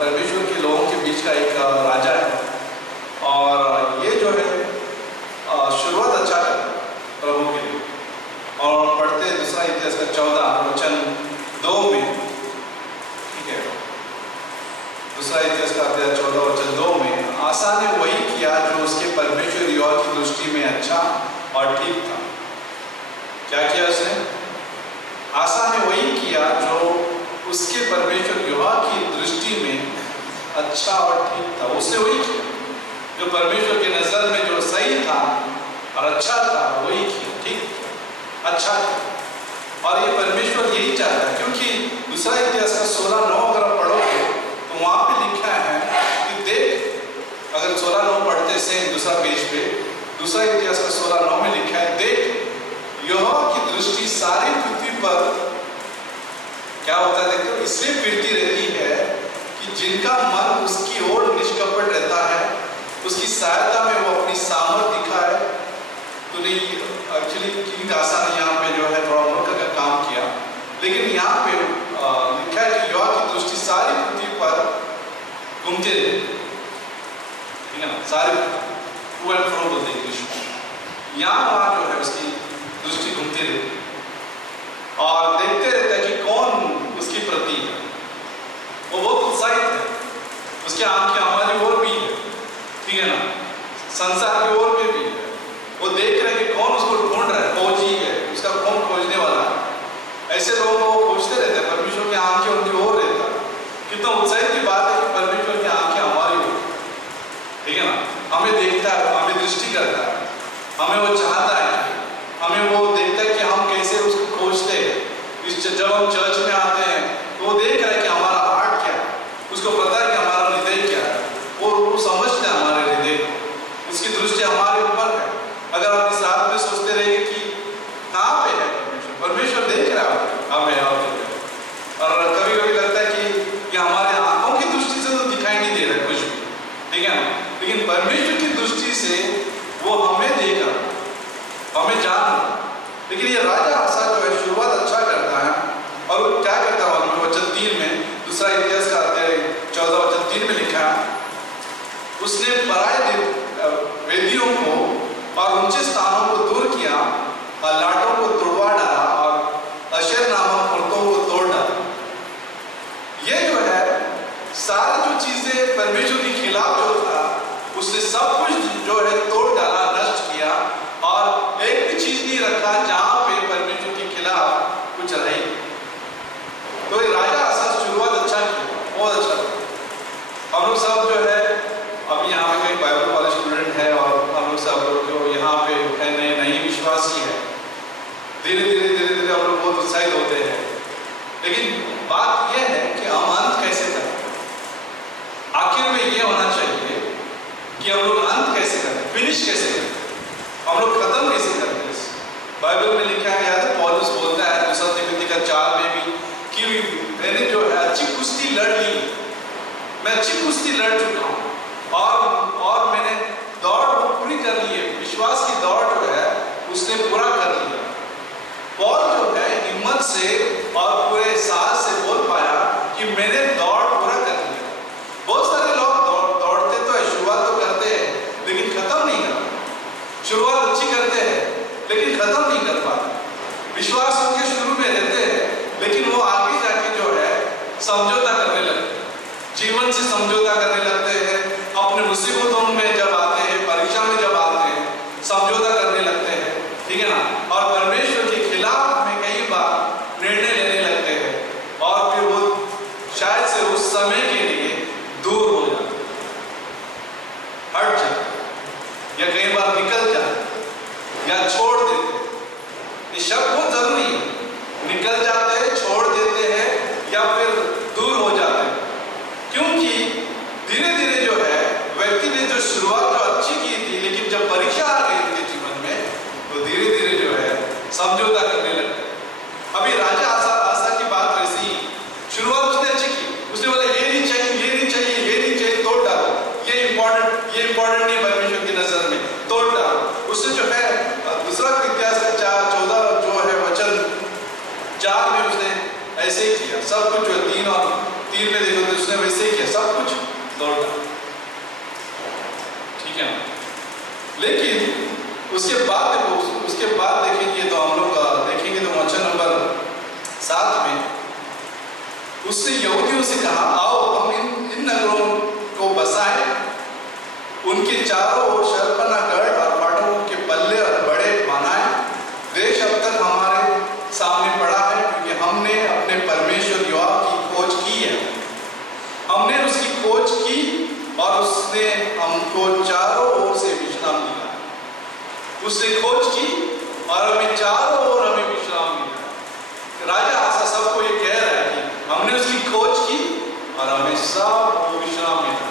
परमेश्वर के लोगों के बीच का एक राजा है। और ये जो है शुरुआत अच्छा है प्रभु के लिए। और पढ़ते हैं दूसरा इतिहास का 14 वचन 2 में, ठीक है, दूसरा इतिहास का अध्याय 14 वचन 2 में, आसा ने वही किया जो उसके परमेश्वर यहोवा की दृष्टि में अच्छा और ठीक था। क्या किया उसने? आसा ने वही किया जो उसके परमेश्वर यहोवा की दृष्टि में अच्छा और ठीक था। उसने वही किया जो परमेश्वर की नजर में जो सही था और अच्छा था, वही किया, ठीक था, अच्छा था। और ये परमेश्वर यही चाहता है, क्योंकि दूसरा इतिहास का 16:9 अगर आप पढ़ोगे तो वहां पे लिखा है कि देख, अगर 16:9 पढ़ते से दूसरा पेज पे, दूसरा इतिहास का 16:9 में लिखा है, देख यहोवा की दृष्टि सारी पृथ्वी पर क्या होता है, देखो, इसलिए फिरती रहती है कि जिनका मन उसकी ओर निष्कपट रहता है, उसकी सहायता में वो अपनी सामर्थ दिखाए। तो नहीं, एक्चुअली किंग आसा ने यहाँ पे जो है थोड़ा मूर्ख का काम किया, लेकिन यहाँ पे लिखा है कि यहोवा की दृष्टि सारी पृथ्वी पर घूमते रहती है, ठीक है ना, सारे टू एंड फ्रो बोलते हैं इंग्लिश में। यहाँ वहाँ जो है उसकी दृष्टि घूमती रहती है और देखते रहते हैं कि कौन उसकी प्रति है। वो बहुत उत्साहित है, उसकी आंखें हमारी ओर भी है, ठीक है ना, संसार की ओर में भी है। वो देख रहे हैं कि कौन उसको ढूंढ रहा है, खोजी है, उसका कौन खोजने वाला है। ऐसे लोग वो खोजते रहते हैं, परमेश्वर की आंखें उनकी ओर रहता है। कितना उत्साहित की बात है कि परमेश्वर की आंखें हमारी ओर, ठीक है ना, हमें देखता है, हमें दृष्टि करता है, हमें वो चाहता है, हमें वो देखता है कि हम कैसे उसको खोजते हैं। जब हम चर्च में आते हैं तो वो देख रहा है कि हमारा हार्ट क्या है, उसको पता है कि हमारा हृदय क्या है, वो समझता है हमारे हृदय को, उसकी दृष्टि हमारे ऊपर है। अगर आप इस रात में सोचते रहिए कि कहाँ पे है परमेश्वर, परमेश्वर देख रहा है हमें, और कभी कभी लगता है कि हमारे आंखों की दृष्टि से तो दिखाई नहीं दे रहा कुछ भी, ठीक है ना, लेकिन परमेश्वर की दृष्टि से वो हमें देख रहा, हमें जान रहा। लेकिन ये राजा आसा जो है शुरुआत अच्छा करता है, और वो क्या करता है मालूम है? वचन 3 में, दूसरा इतिहास का अध्याय 14 वचन 3 में लिखा है, उसने पराये वेदियों को और ऊंचे स्थानों को दूर किया, लाटों को तोड़वा डाला और अशेर नामक मूर्तों को तोड़ डाला। ये जो है सारी जो चीजें परमेश्वर के खिलाफ जो था, उसने सब कुछ जो है तोड़ डाला, नष्ट किया, और एक भी चीज नहीं रखा जहां पे परमेश्वर के खिलाफ कुछ रहे। तो ये राजा आसा शुरुआत अच्छा किया, बहुत अच्छा। हम लोग सब जो है अभी यहाँ पे कोई बाइबल कॉलेज स्टूडेंट है और प्रोत्साहित होते हैं, लेकिन बात यह है कि हम अंत कैसे करें। आखिर में यह होना चाहिए कि हम लोग अंत कैसे करें, फिनिश कैसे करें, हम लोग खत्म कैसे करते हैं। बाइबल में लिखा है, याद है पौलुस बोलता है 2 तिमोथी 4 में भी कि मैंने जो है अच्छी कुश्ती लड़ ली, मैं अच्छी कुश्ती लड़ चुका हूँ और मैंने दौड़ पूरी कर ली है, विश्वास की दौड़ जो है उसने पूरा कर लिया। पौल जो है हिम्मत से और पूरे साहस से बोल पाया कि मैंने दौड़ पूरा कर लिया। बहुत सारे लोग दौड़ते तो है, शुरुआत तो करते हैं लेकिन खत्म नहीं करते। शुरुआत अच्छी करते हैं लेकिन खत्म नहीं कर पाते। विश्वास उनके शुरू में रहते हैं लेकिन वो आगे जाके जो है समझौता करने लगते हैं, जीवन से समझौता करने लगते हैं, अपने मुसीबतों में जब आते हैं, परीक्षा में जब आते हैं, समझौता करने लगते हैं, ठीक है ना, और परमेश्वर के खिलाफ में कई बार निर्णय लेने लगते हैं और फिर वो शायद से उस समय के लिए दूर हो जाते, हट जाते या कई बार निकल जाते या छोड़ देते। ये शब्द बहुत जरूरी है, निकल जाते हैं, छोड़ देते हैं या फिर दूर हो जाते हैं, क्योंकि धीरे धीरे जो है व्यक्ति ने जो शुरुआत जो अच्छी की थी, लेकिन जब परीक्षा आ गई उनके जीवन में तो धीरे धीरे जो है समझौता करने लगते। अभी राजा आसा की बात वैसी ही, शुरुआत उसने अच्छी की, उसने बोला ये नहीं चाहिए, ये नहीं चाहिए, ये नहीं चाहिए, तोड़ डालो, ये इंपॉर्टेंट नहीं परमेश्वर की नजर में, तोड़ डालो। उसने जो है दूसरा इतिहास का 14 जो है वचन 4 में उसने ऐसे ही किया, सब कुछ जो 3 और 3 में देखो तो उसने वैसे ही किया, सब कुछ तोड़ डाला, ठीक है। लेकिन उसके बाद देखेंगे तो हम लोग देखेंगे तो वचन नंबर 7 में उसने यहूदियों से कहा, आओ हम इन नगरों को बसाएं, उनके चारों ओर शर्पना गढ़ और फाटकों के पल्ले और बड़े बनाएं। देश अब तक हमारे सामने पड़ा है क्योंकि हमने अपने परमेश्वर यहोवा की खोज की है। हमने उसकी खोज की और उसने हमको चारों ओर से विश्राम दिया। उसने खोज की और हमें चारों ओर हमें विश्राम मिला। राजा आसा सबको ये कह रहा है कि हमने उसकी खोज की और हमें सब विश्राम मिला।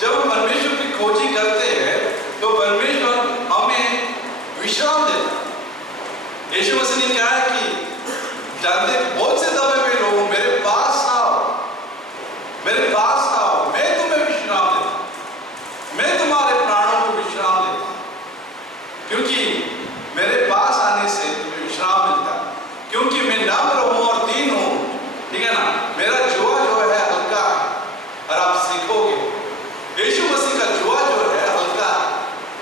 जब हम परमेश्वर की खोजी करते हैं तो परमेश्वर हमें विश्राम देता है। यीशु मसीह ने कहा है कि जानते बहुत से दबे हुए लोग मेरे पास आओ, मेरे पास आओ, मैं तुम्हें विश्राम देता, मैं तुम्हारे प्राणों को विश्राम देता, क्योंकि मेरे पास आने से तुम्हें विश्राम मिलता, क्योंकि मैं नम्र हूं और दीन हूं, ठीक है ना, मेरा जुआ जो है हल्का है और आप सीखोगे। यीशु मसीह का जुआ जो है हल्का है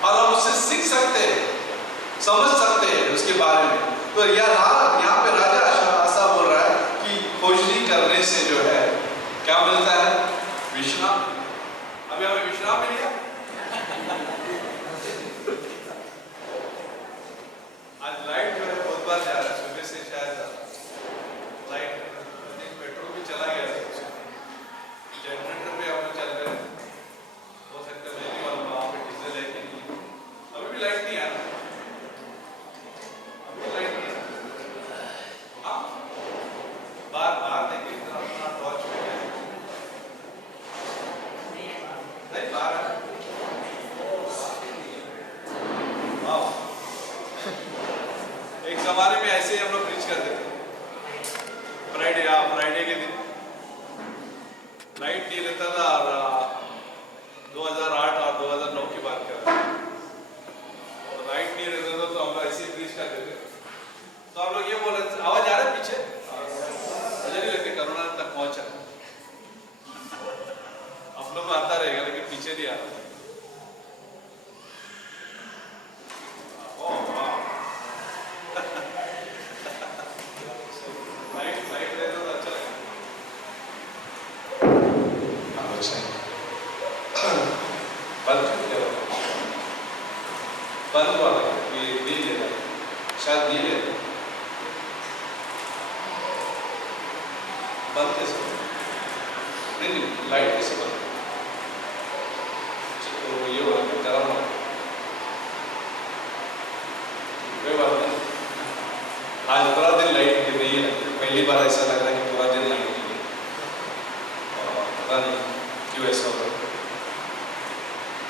और हम उससे सीख सकते हैं, समझ सकते हैं उसके बारे में। तो यहाँ पे राजा आसा बोल रहा है कि खोजनी करने से जो है क्या मिलता है, विश्राम। अभी हमें विश्राम मिल गया। आज लाइट जो है बहुत बार जा रहा है, सुबह से शायद लाइट पेट्रोल भी चला गया था, जनरेटर पे हम चल रहे हैं, हो सकता है मेरी और वहाँ पे डीजल है कि नहीं। अभी भी लाइट नहीं आ रहा, अभी लाइट नहीं आ रहा। हाँ, बाहर देखिए अपना टॉर्च पे है, नहीं बाहर है। एक जमाने में ऐसे ही हम लोग प्रीच करते थे, फ्राइडे के दिन लाइट नहीं रहता था और 2008 और 2009 की बात कर रहे हैं, तो लाइट नहीं रहता था तो हम लोग ऐसे ही प्रीच करते थे। तो हम लोग ये बोल रहे थे, आवाज आ रहा है पीछे, मुझे नहीं लगता कोरोना तक पहुंचा, आप लोग को आता रहेगा लेकिन पीछे नहीं आ रहा। बंद हुआ ये नहीं लेता, शायद नहीं लेता, बंद कैसे नहीं लाइट कैसे बंद, तो ये हो रहा गर्म हो, कोई बात नहीं, आज पूरा दिन लाइट नहीं है। पहली बार ऐसा लग रहा है कि पूरा दिन लगेगी, पता नहीं क्यों ऐसा हो रहा है।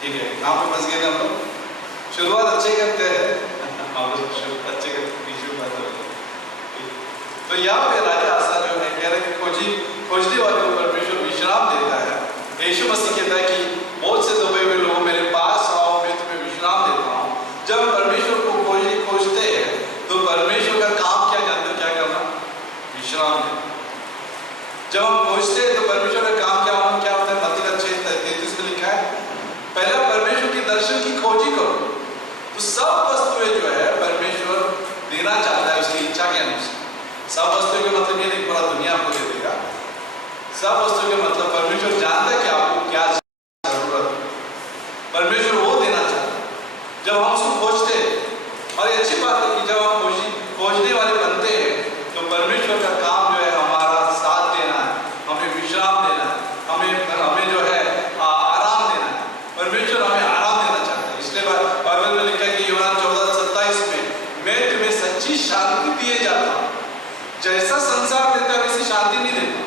ठीक है, कहाँ पे फंस गए ना हम लोग? शुरुआत अच्छे करते हैं, हम लोग शुरुआत अच्छे करते हैं, बीच में बात हो रही है। तो यहाँ पे राजा आसा जो है कह रहे हैं खोजने वाले को परमेश्वर विश्राम देता है। यीशु मसीह कहता है कि बहुत से दबे हुए लोग मेरे पास आओ, मैं तुम्हें विश्राम देता हूँ। जब परमेश्वर को खोजते हैं तो परमेश्वर का काम क्या जानते हो, क्या करना? विश्राम देना। जब हम खोजते हैं तो परमेश्वर का काम क्या होता है? मत्ती का 6:33 में लिखा है, पहला परमेश्वर के दर्शन की खोजी करो। तो सब वस्तुएं जो है परमेश्वर देना चाहता है उसकी इच्छा के अनुसार। सब वस्तुओं के मतलब ये नहीं पूरा दुनिया आपको दे देगा। सब वस्तुओं के मतलब परमेश्वर जानता है कि आपको क्या जरूरत है, परमेश्वर वो देना चाहता है जब हम उसको खोजते हैं। और ये अच्छी बात है कि जब हम खोजने वाले बनते हैं तो परमेश्वर का काम जो है हमारा साथ देना है, हमें विश्राम देना है, हमें जो है आराम देना है। परमेश्वर हमें आराम देना चाहता है। इसलिए बाइबल में लिखा है कि यूहन्ना 14:27 में, मैं तुम्हें सच्ची शांति दिए जाता हूँ, जैसा संसार देता है वैसी शांति नहीं देता।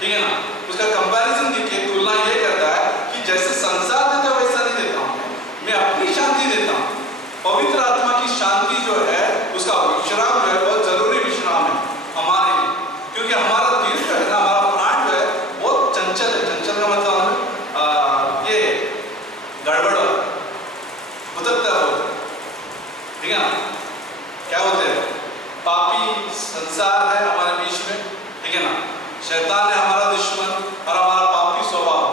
ठीक है ना? उसका कंपैरिजन देखिए, तुलना ये करता है कि जैसे संसार देता है वैसा नहीं देता हूँ, मैं अपनी शांति देता हूँ। पवित्र आत्मा की शांति जो है, उसका विश्राम जो है बहुत जरूरी विश्राम है हमारे लिए, क्योंकि हमारा दिल जो है ना, हमारा प्राण जो है बहुत चंचल है। चंचल का मतलब ये गड़बड़ भुतकता है, ठीक है ना? क्या होते हैं? पापी संसार है हमारे बीच में, ठीक है ना? शैतान है हमारा दुश्मन और हमारा पापी स्वभाव,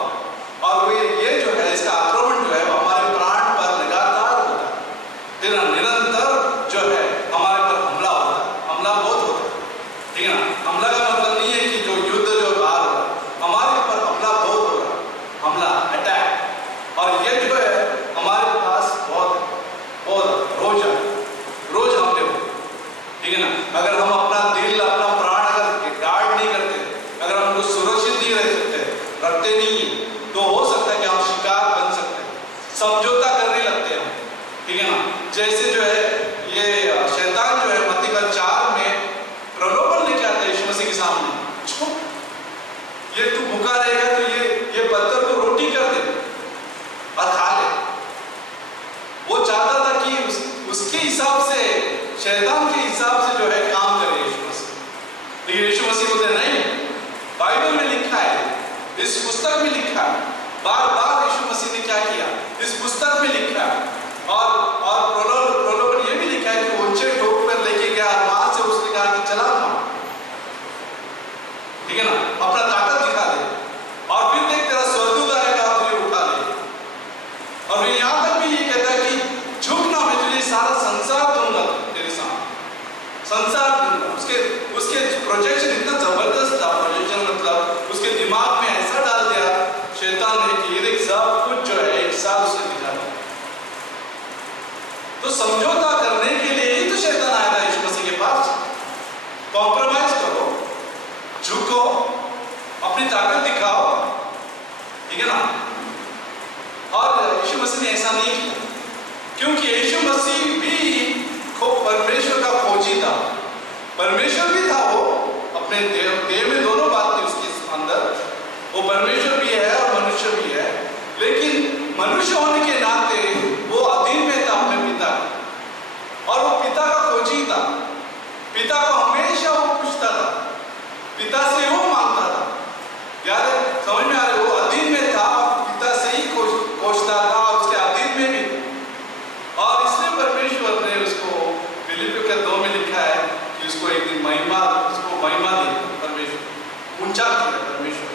और वे ये जो है इसका आक्रमण जो है हमारे प्राण पर लगातार होता है, निरंतर जो है हमारे पर हमला होता है। हमला बहुत होता है, ठीक है ना? हमला का मतलब नहीं है कि जो युद्ध जो बाहर हो रहा है, हमारे ऊपर हमला बहुत हो रहा है, हमला अटैक। और ये जो है हमारे पास बहुत रोज हमले होते, ठीक है ना? अगर हम अपना दिल अपना प्राण अगर गार्ड नहीं करते, अगर हम लोग सुरक्षित नहीं रखते नहीं, तो हो सकता है कि हम शिकार बन सकते हैं, समझौता करने लगते हैं, ठीक है ना? जैसे जो है ये शैतान जो है मत्ती का 4 में प्रलोभन लेके आता है यीशु मसीह के सामने, ये तू भूखा रहेगा तो ये पत्थर को रोटी कर दे और खा ले। वो चाहता था कि उसके हिसाब से, शैतान के हिसाब से जो है काम करे यीशु मसीह। लेकिन यीशु मसीह बोलते नहीं, बाइबल में लिखा है, इस पुस्तक में लिखा है, बार बार यीशु मसीह ने क्या किया, इस पुस्तक में लिखा है। और प्रलोभन ये भी लिखा है कि ऊंचे टोप पर लेके गया और वहां से उसने कहा कि चला मार, ठीक है ना? अपना ताकत दिखा दे और फिर देख तेरा स्वर्गदूत आएगा और तुझे उठा ले। और यहाँ तक भी ये कहता है कि झुकना, मैं तुझे सारा संसार दूंगा तेरे सामने, संसार दूंगा। उसके प्रोजेक्शन इतना जबरदस्त था, प्रोजेक्शन मतलब उसके दिमाग में ऐसा डाल दिया शैतान ने कि ये देख सब कुछ जो है एक साथ उसे दिखा दिया। तो समझौता करने के लिए ही तो शैतान आया था यीशु मसीह के पास। कॉम्प्रोमाइज करो, झुको, अपनी ताकत दिखाओ, ठीक है ना? और यीशु मसीह ने ऐसा नहीं किया, क्योंकि यीशु मसीह भी परमेश्वर का खोजी था। परमेश्वर भी था, वो अपने देह में दोनों बात थी उसके अंदर, वो परमेश्वर भी है और मनुष्य भी है। लेकिन मनुष्य होने के नाते वो अधीन में था अपने पिता के, और वो पिता का खोजी था। पिता को हमेशा वो पूछता था, पिता से वो मांगता था। याद है, समझ में आ रहा है? वो अधीन में था, पिता से ही खोजता था, उसके अधीन में भी। और इसलिए परमेश्वर ने उसको फिलिप्पियों के 2 में लिखा है कि उसको एक दिन महिमा दी, परमेश्वर ऊंचा किया परमेश्वर।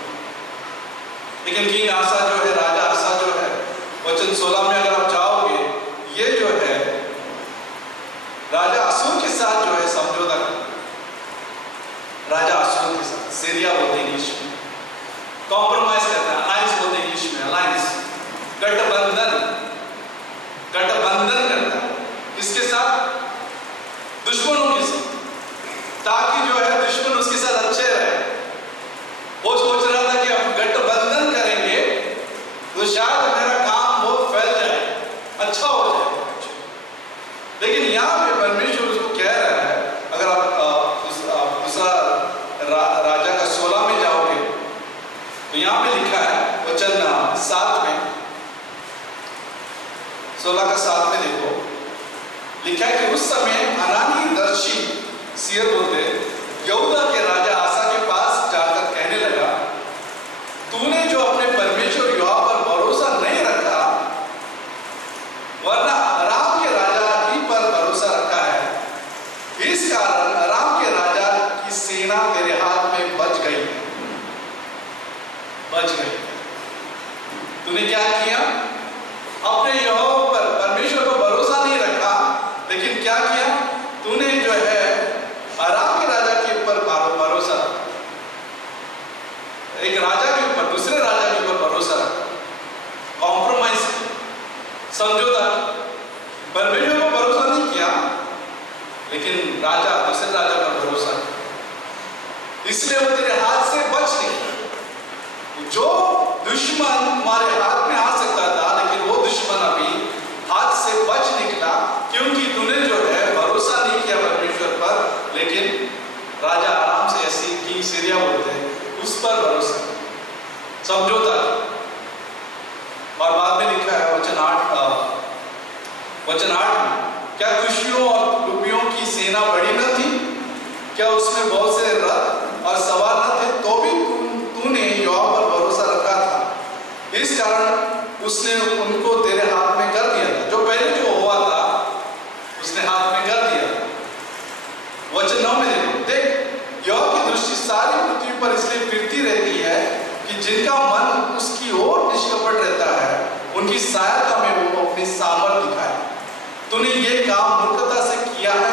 लेकिन किंग आसा जो है, राजा आसा जो है, वचन 16 में अगर आप जाओगे, ये जो है राजा असूर के साथ जो है समझौता कर, राजा असूर के साथ, सीरिया बोलते इंग्लिश में, कॉम्प्रोमाइज करता है, अलायंस बोलते इंग्लिश में, अलायंस, गठबंधन करता है। किसके साथ? दुश्मनों के साथ, ताकि जो है दुश्मन उसके साथ अच्छे रहे। वो सोच रहा था कि अब गठबंधन करेंगे तो शायद मेरा काम बहुत फैल जाए, अच्छा हो जाए। लेकिन यहाँ पे परमेश्वर उसको कह रहा है, अगर आप दूसरा 7 में देखो, लिखा है कि उस समय हनानी दर्शी सीयर बोलते यहूदा के राजा आसा के पास जाकर कहने लगा, तूने जो अपने परमेश्वर यहोवा पर भरोसा नहीं रखा वरना अराम के राजा ही पर भरोसा रखा है, इस कारण अराम के राजा की सेना तेरे हाथ में बच गई। तूने क्या किया? अपने यहोवा पर परमेश्वर पर भरोसा नहीं रखा, लेकिन क्या किया? तूने जो है अराम के राजा के ऊपर भरोसा रखा, एक राजा के ऊपर दूसरे राजा के ऊपर भरोसा रखा, कॉम्प्रोमाइज, समझौता। परमेश्वर पर भरोसा नहीं किया, लेकिन राजा दूसरे राजा पर भरोसा किया, इसलिए वो तेरे हाथ से बच नहीं। जो दुश्मन हमारे हाथ में आ सकता था, लेकिन वो दुश्मन अभी हाथ से बच निकला, क्योंकि तूने जो है भरोसा नहीं किया परमेश्वर पर, लेकिन राजा आराम से, ऐसी किंग सीरिया बोलते हैं, उस पर भरोसा, समझौता। और बाद में लिखा है वचन 8 में, क्या खुशियों और लुबियों की सेना बड़ी न थी? क्या उसमें बहुत से रथ और सवार न थे? तो भी तूने यहोवा पर भरोसा रखा था, इस कारण उसने उनको तेरे हाथ में कर दिया था। जो पहले जो हुआ था उसने हाथ में कर दिया। वचन 9 में देखो, देख यहोवा की दृष्टि सारी पृथ्वी पर इसलिए फिरती रहती है कि जिनका मन उसकी ओर निष्कपट रहता है, उनकी सहायता में वो अपनी सामर्थ दिखाए। तूने ये काम मूर्खता से किया है,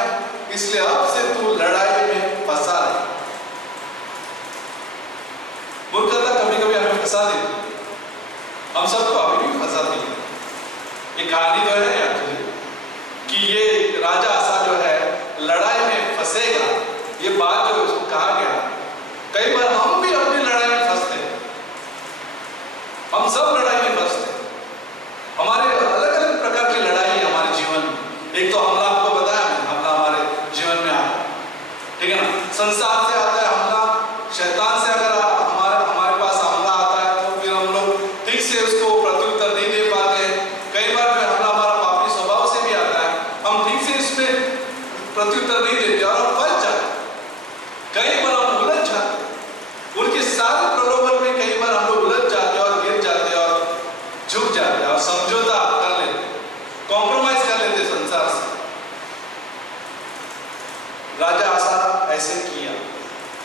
इसलिए अब से तू लड़ाई में फंसा है। मूर्खता कभी कभी हमें फंसा देती है, हम सबको अभी भी फंसाती है। ये कहानी तो है एक्चुअली कि ये राजा आसा जो है लड़ाई में फंसेगा, ये बात जो उसको कहा गया। कई बार हम भी अपनी लड़ाई में फंसते हैं, हम सब लड़ाई में फंसते हैं। हमारे अलग अलग प्रकार की लड़ाई है हमारे जीवन में। एक तो हमला, आपको बताया मैंने, हमला हमारे जीवन में आता है, ठीक है ना, संसार से आता है हमला, शैतान से अगर हमारे पास हमला आता है तो फिर हम लोग ठीक से उसको प्रत्युत्तर नहीं दे पाते हैं। कई बार जो हमला हमारा पापी स्वभाव से भी आता है, हम ठीक से इसमें प्रत्युत्तर नहीं देते और हम फंस जाते। कई बार हम उलझ जाते, उनके सारे प्रलोभन में कई बार हम लोग उलझ जाते और गिर जाते और झुक जाते और समझौता कर लेते, कॉम्प्रोमाइज कर लेते संसार से। राजा आसा ऐसे किया।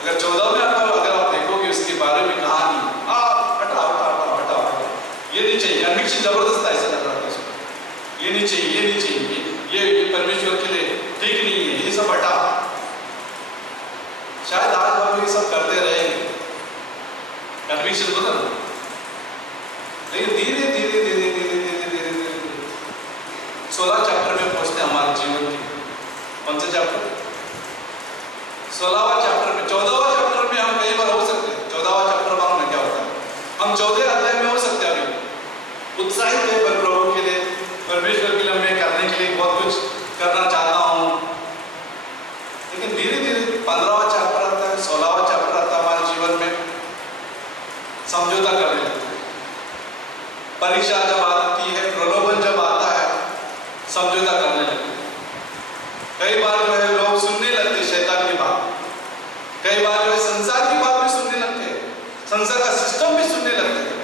अगर 14 में अगर आप देखोगे उसके बारे में कहानी, हटा, ये नहीं चाहिए, कन्विक्शन जबरदस्त ऐसा लग रहा था उसको, ये नहीं चाहिए, ये नहीं चाहिए, ये परमेश्वर के लिए ठीक नहीं है, ये सब हटा। शायद आज हम ये सब करते रहेंगे, कन्विक्शन बदल, लेकिन धीरे धीरे धीरे धीरे धीरे धीरे धीरे 16 चैप्टर में पहुंचते हमारे जीवन के। कौन सा चैप्टर? 16वां चैप्टर में। 14वां चैप्टर में हम कई बार हो सकते हैं। 14वां चैप्टर मालूम है क्या होता है? हम 14 अध्याय में हो सकते हैं, अभी उत्साहित है पर प्रभु के लिए, परमेश्वर के लिए मैं करने के लिए बहुत कुछ करना चाहता हूँ, लेकिन धीरे धीरे 15वां चैप्टर आता है, 16वां चैप्टर आता है हमारे जीवन में, समझौता करने लगते हैं। परीक्षा जब आती है, प्रलोभन जब आता है, समझौता करने लगते हैं। कई बार जो है लोग सुनने लगते शैतान की बात, कई बार जो है संसार की बात भी सुनने लगते हैं, संसार का सिस्टम भी सुनने लगते हैं,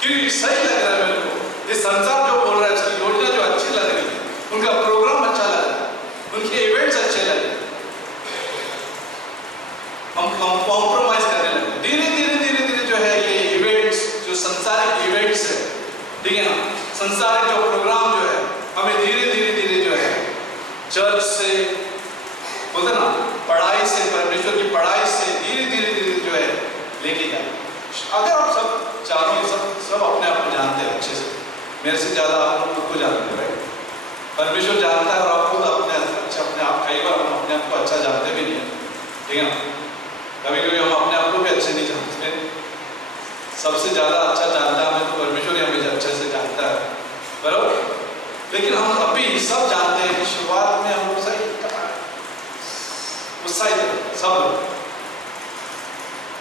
क्योंकि सही लग रहा है मेरे को, ये संसार जो बोल रहा है, इसकी योजना जो अच्छी लग रही है, उनका प्रोग्राम अच्छा लग रहा है, उनके इवेंट्स अच्छे लग रहे हैं, हम कॉम्प्रोमाइज करने लगे। धीरे धीरे धीरे धीरे जो है ये इवेंट्स, जो संसारिक इवेंट्स है, ठीक है ना, संसारिक जो प्रोग्राम जो है, हमें धीरे धीरे धीरे जो है चर्च से, बोलते ना, पढ़ाई से, परमेश्वर की पढ़ाई से धीरे धीरे धीरे जो है लेके जाए। अगर आप सब चारों सब अपने आप को जानते हैं अच्छे से, मेरे से ज्यादा आप खुद को जानते हैं, परमेश्वर जानता है और आप खुद अपने आप, कई बार हम अपने आप को अच्छा जानते भी नहीं है, ठीक है ना, कभी कभी हम अपने आप को भी अच्छे नहीं जानते। सबसे ज्यादा अच्छा जानता है हमें तो परमेश्वर ही हमें अच्छे से जानता है, बराबर। लेकिन हम अभी सब जानते हैं कि शुरुआत में हम लोग सही उत्साहित सब लोग,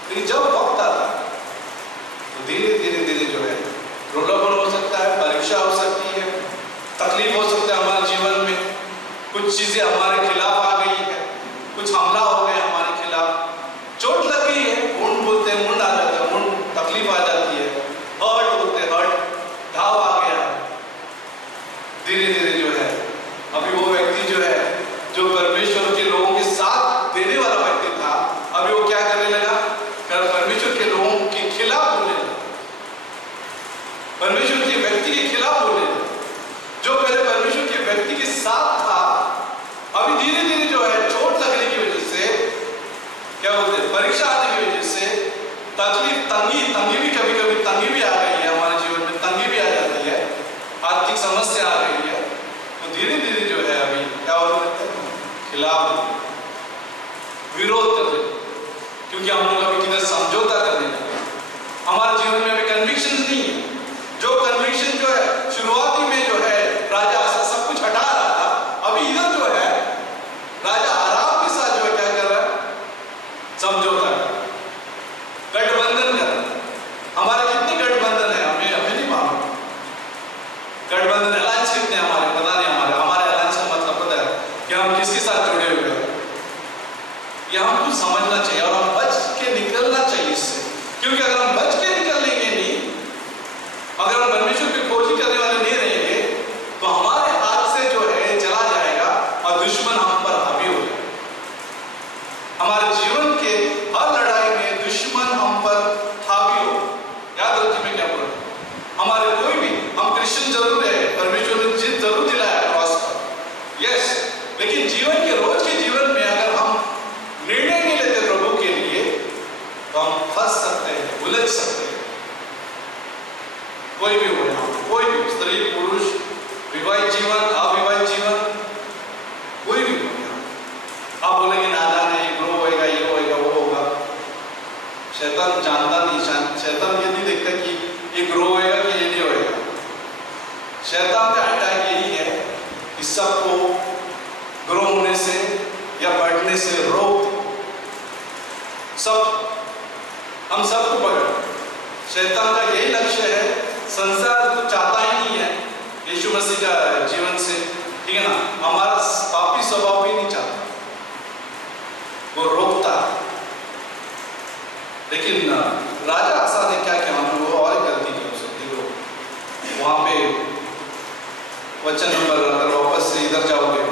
लेकिन जब वक्त आता तो धीरे धीरे धीरे जो है प्रलोभन हो सकता है, परीक्षा हो सकती है, तकलीफ कुछ चीजें हमारे खिलाफ आ गई है, कुछ हमला हो गया हमारे खिलाफ, चोट लग गई है, मुंड बोलते हैं, मुंड आ जाता है, मुंड तकलीफ आ जाती है, हर्ट बोलते हैं, हर्ट घाव आ गया। धीरे धीरे जो है अभी वो व्यक्ति जो है जो परमेश्वर के लोगों के साथ देने वाला व्यक्ति था, अभी वो क्या करने लगा? परमेश्वर के लोगों के खिलाफ बोलने लगा, परमेश्वर के व्यक्ति के खिलाफ बोलने लगा। जो पहले परमेश्वर के व्यक्ति के साथ था, अभी धीरे धीरे जो है चोट लगने की वजह से, क्या बोलते हैं, परीक्षा आने की वजह से, तकलीफ, तंगी भी कभी कभी तंगी भी आ गई है हमारे जीवन में, तंगी भी आ जाती है, आर्थिक समस्या आ गई है, तो धीरे धीरे जो है अभी क्या होता है? खिलाफ विरोध कर रहे, क्योंकि हम लोग अभी किधर समझौता करने लगे। हमारे जीवन में अभी कन्विक्शन नहीं है। जो कन्विक्शन जो है शुरुआती में जो है राजा आसा सब कुछ हटा रहा था, अभी इधर जो है राजा आराम के साथ जो है क्या कर रहा है? समझौता, गठबंधन कर रहा है। हमारे कितने गठबंधन है हमें नहीं मालूम। गठबंधन अलायंस कितने हमारे पता नहीं। हमारे अलायंस का मतलब पता है कि हम किसके साथ जुड़े हुए हैं, यह हमको समझना चाहिए और हम बच के निकलना चाहिए इससे। क्योंकि अगर हम बच के निकलेंगे नहीं, अगर हम परमेश्वर की खोजी करने वाले नहीं रहेंगे, तो हमारे हाथ से जो है चला जाएगा और दुश्मन हम पर हावी हो जाएगा। हमारे जीवन के हर लड़ाई में दुश्मन हम पर हावी हो। याद रखिए मैं क्या बोल रहा हूं। हमारे कोई भी, हम क्रिश्चियन जरूर है, परमेश्वर ने जीत जरूर दिलाया क्रॉस पर, यस, लेकिन जीवन के रोज के जीवन में अगर हम निर्णय नहीं लेते प्रभु के लिए, तो हम फंस सकते हैं, उलझ सकते हैं। कोई भी हो, कोई भी, स्त्री पुरुष, विवाहित जीवन, अविवाहित जीवन, कोई भी हो। आप बोलेंगे नादान है, ग्रो होएगा, ये होएगा, वो होगा। शैतान जानता नहीं, शैतान ये नहीं देखता कि ये ग्रो होएगा कि ये नहीं होएगा। शैतान का अटैक यही है कि सबको ग्रो होने से या बढ़ने से रोक, सब, हम सबको पकड़। शैतान का यही लक्ष्य है। संसार तो चाहता ही नहीं है यीशु मसीह का जीवन से, ठीक है ना, हमारा पापी स्वभाव भी नहीं चाहता, वो रोकता। लेकिन राजा आसा ने क्या किया? वो और गलती की उसने। देखो वहां पे वचन नंबर, अगर वापस से इधर जाओगे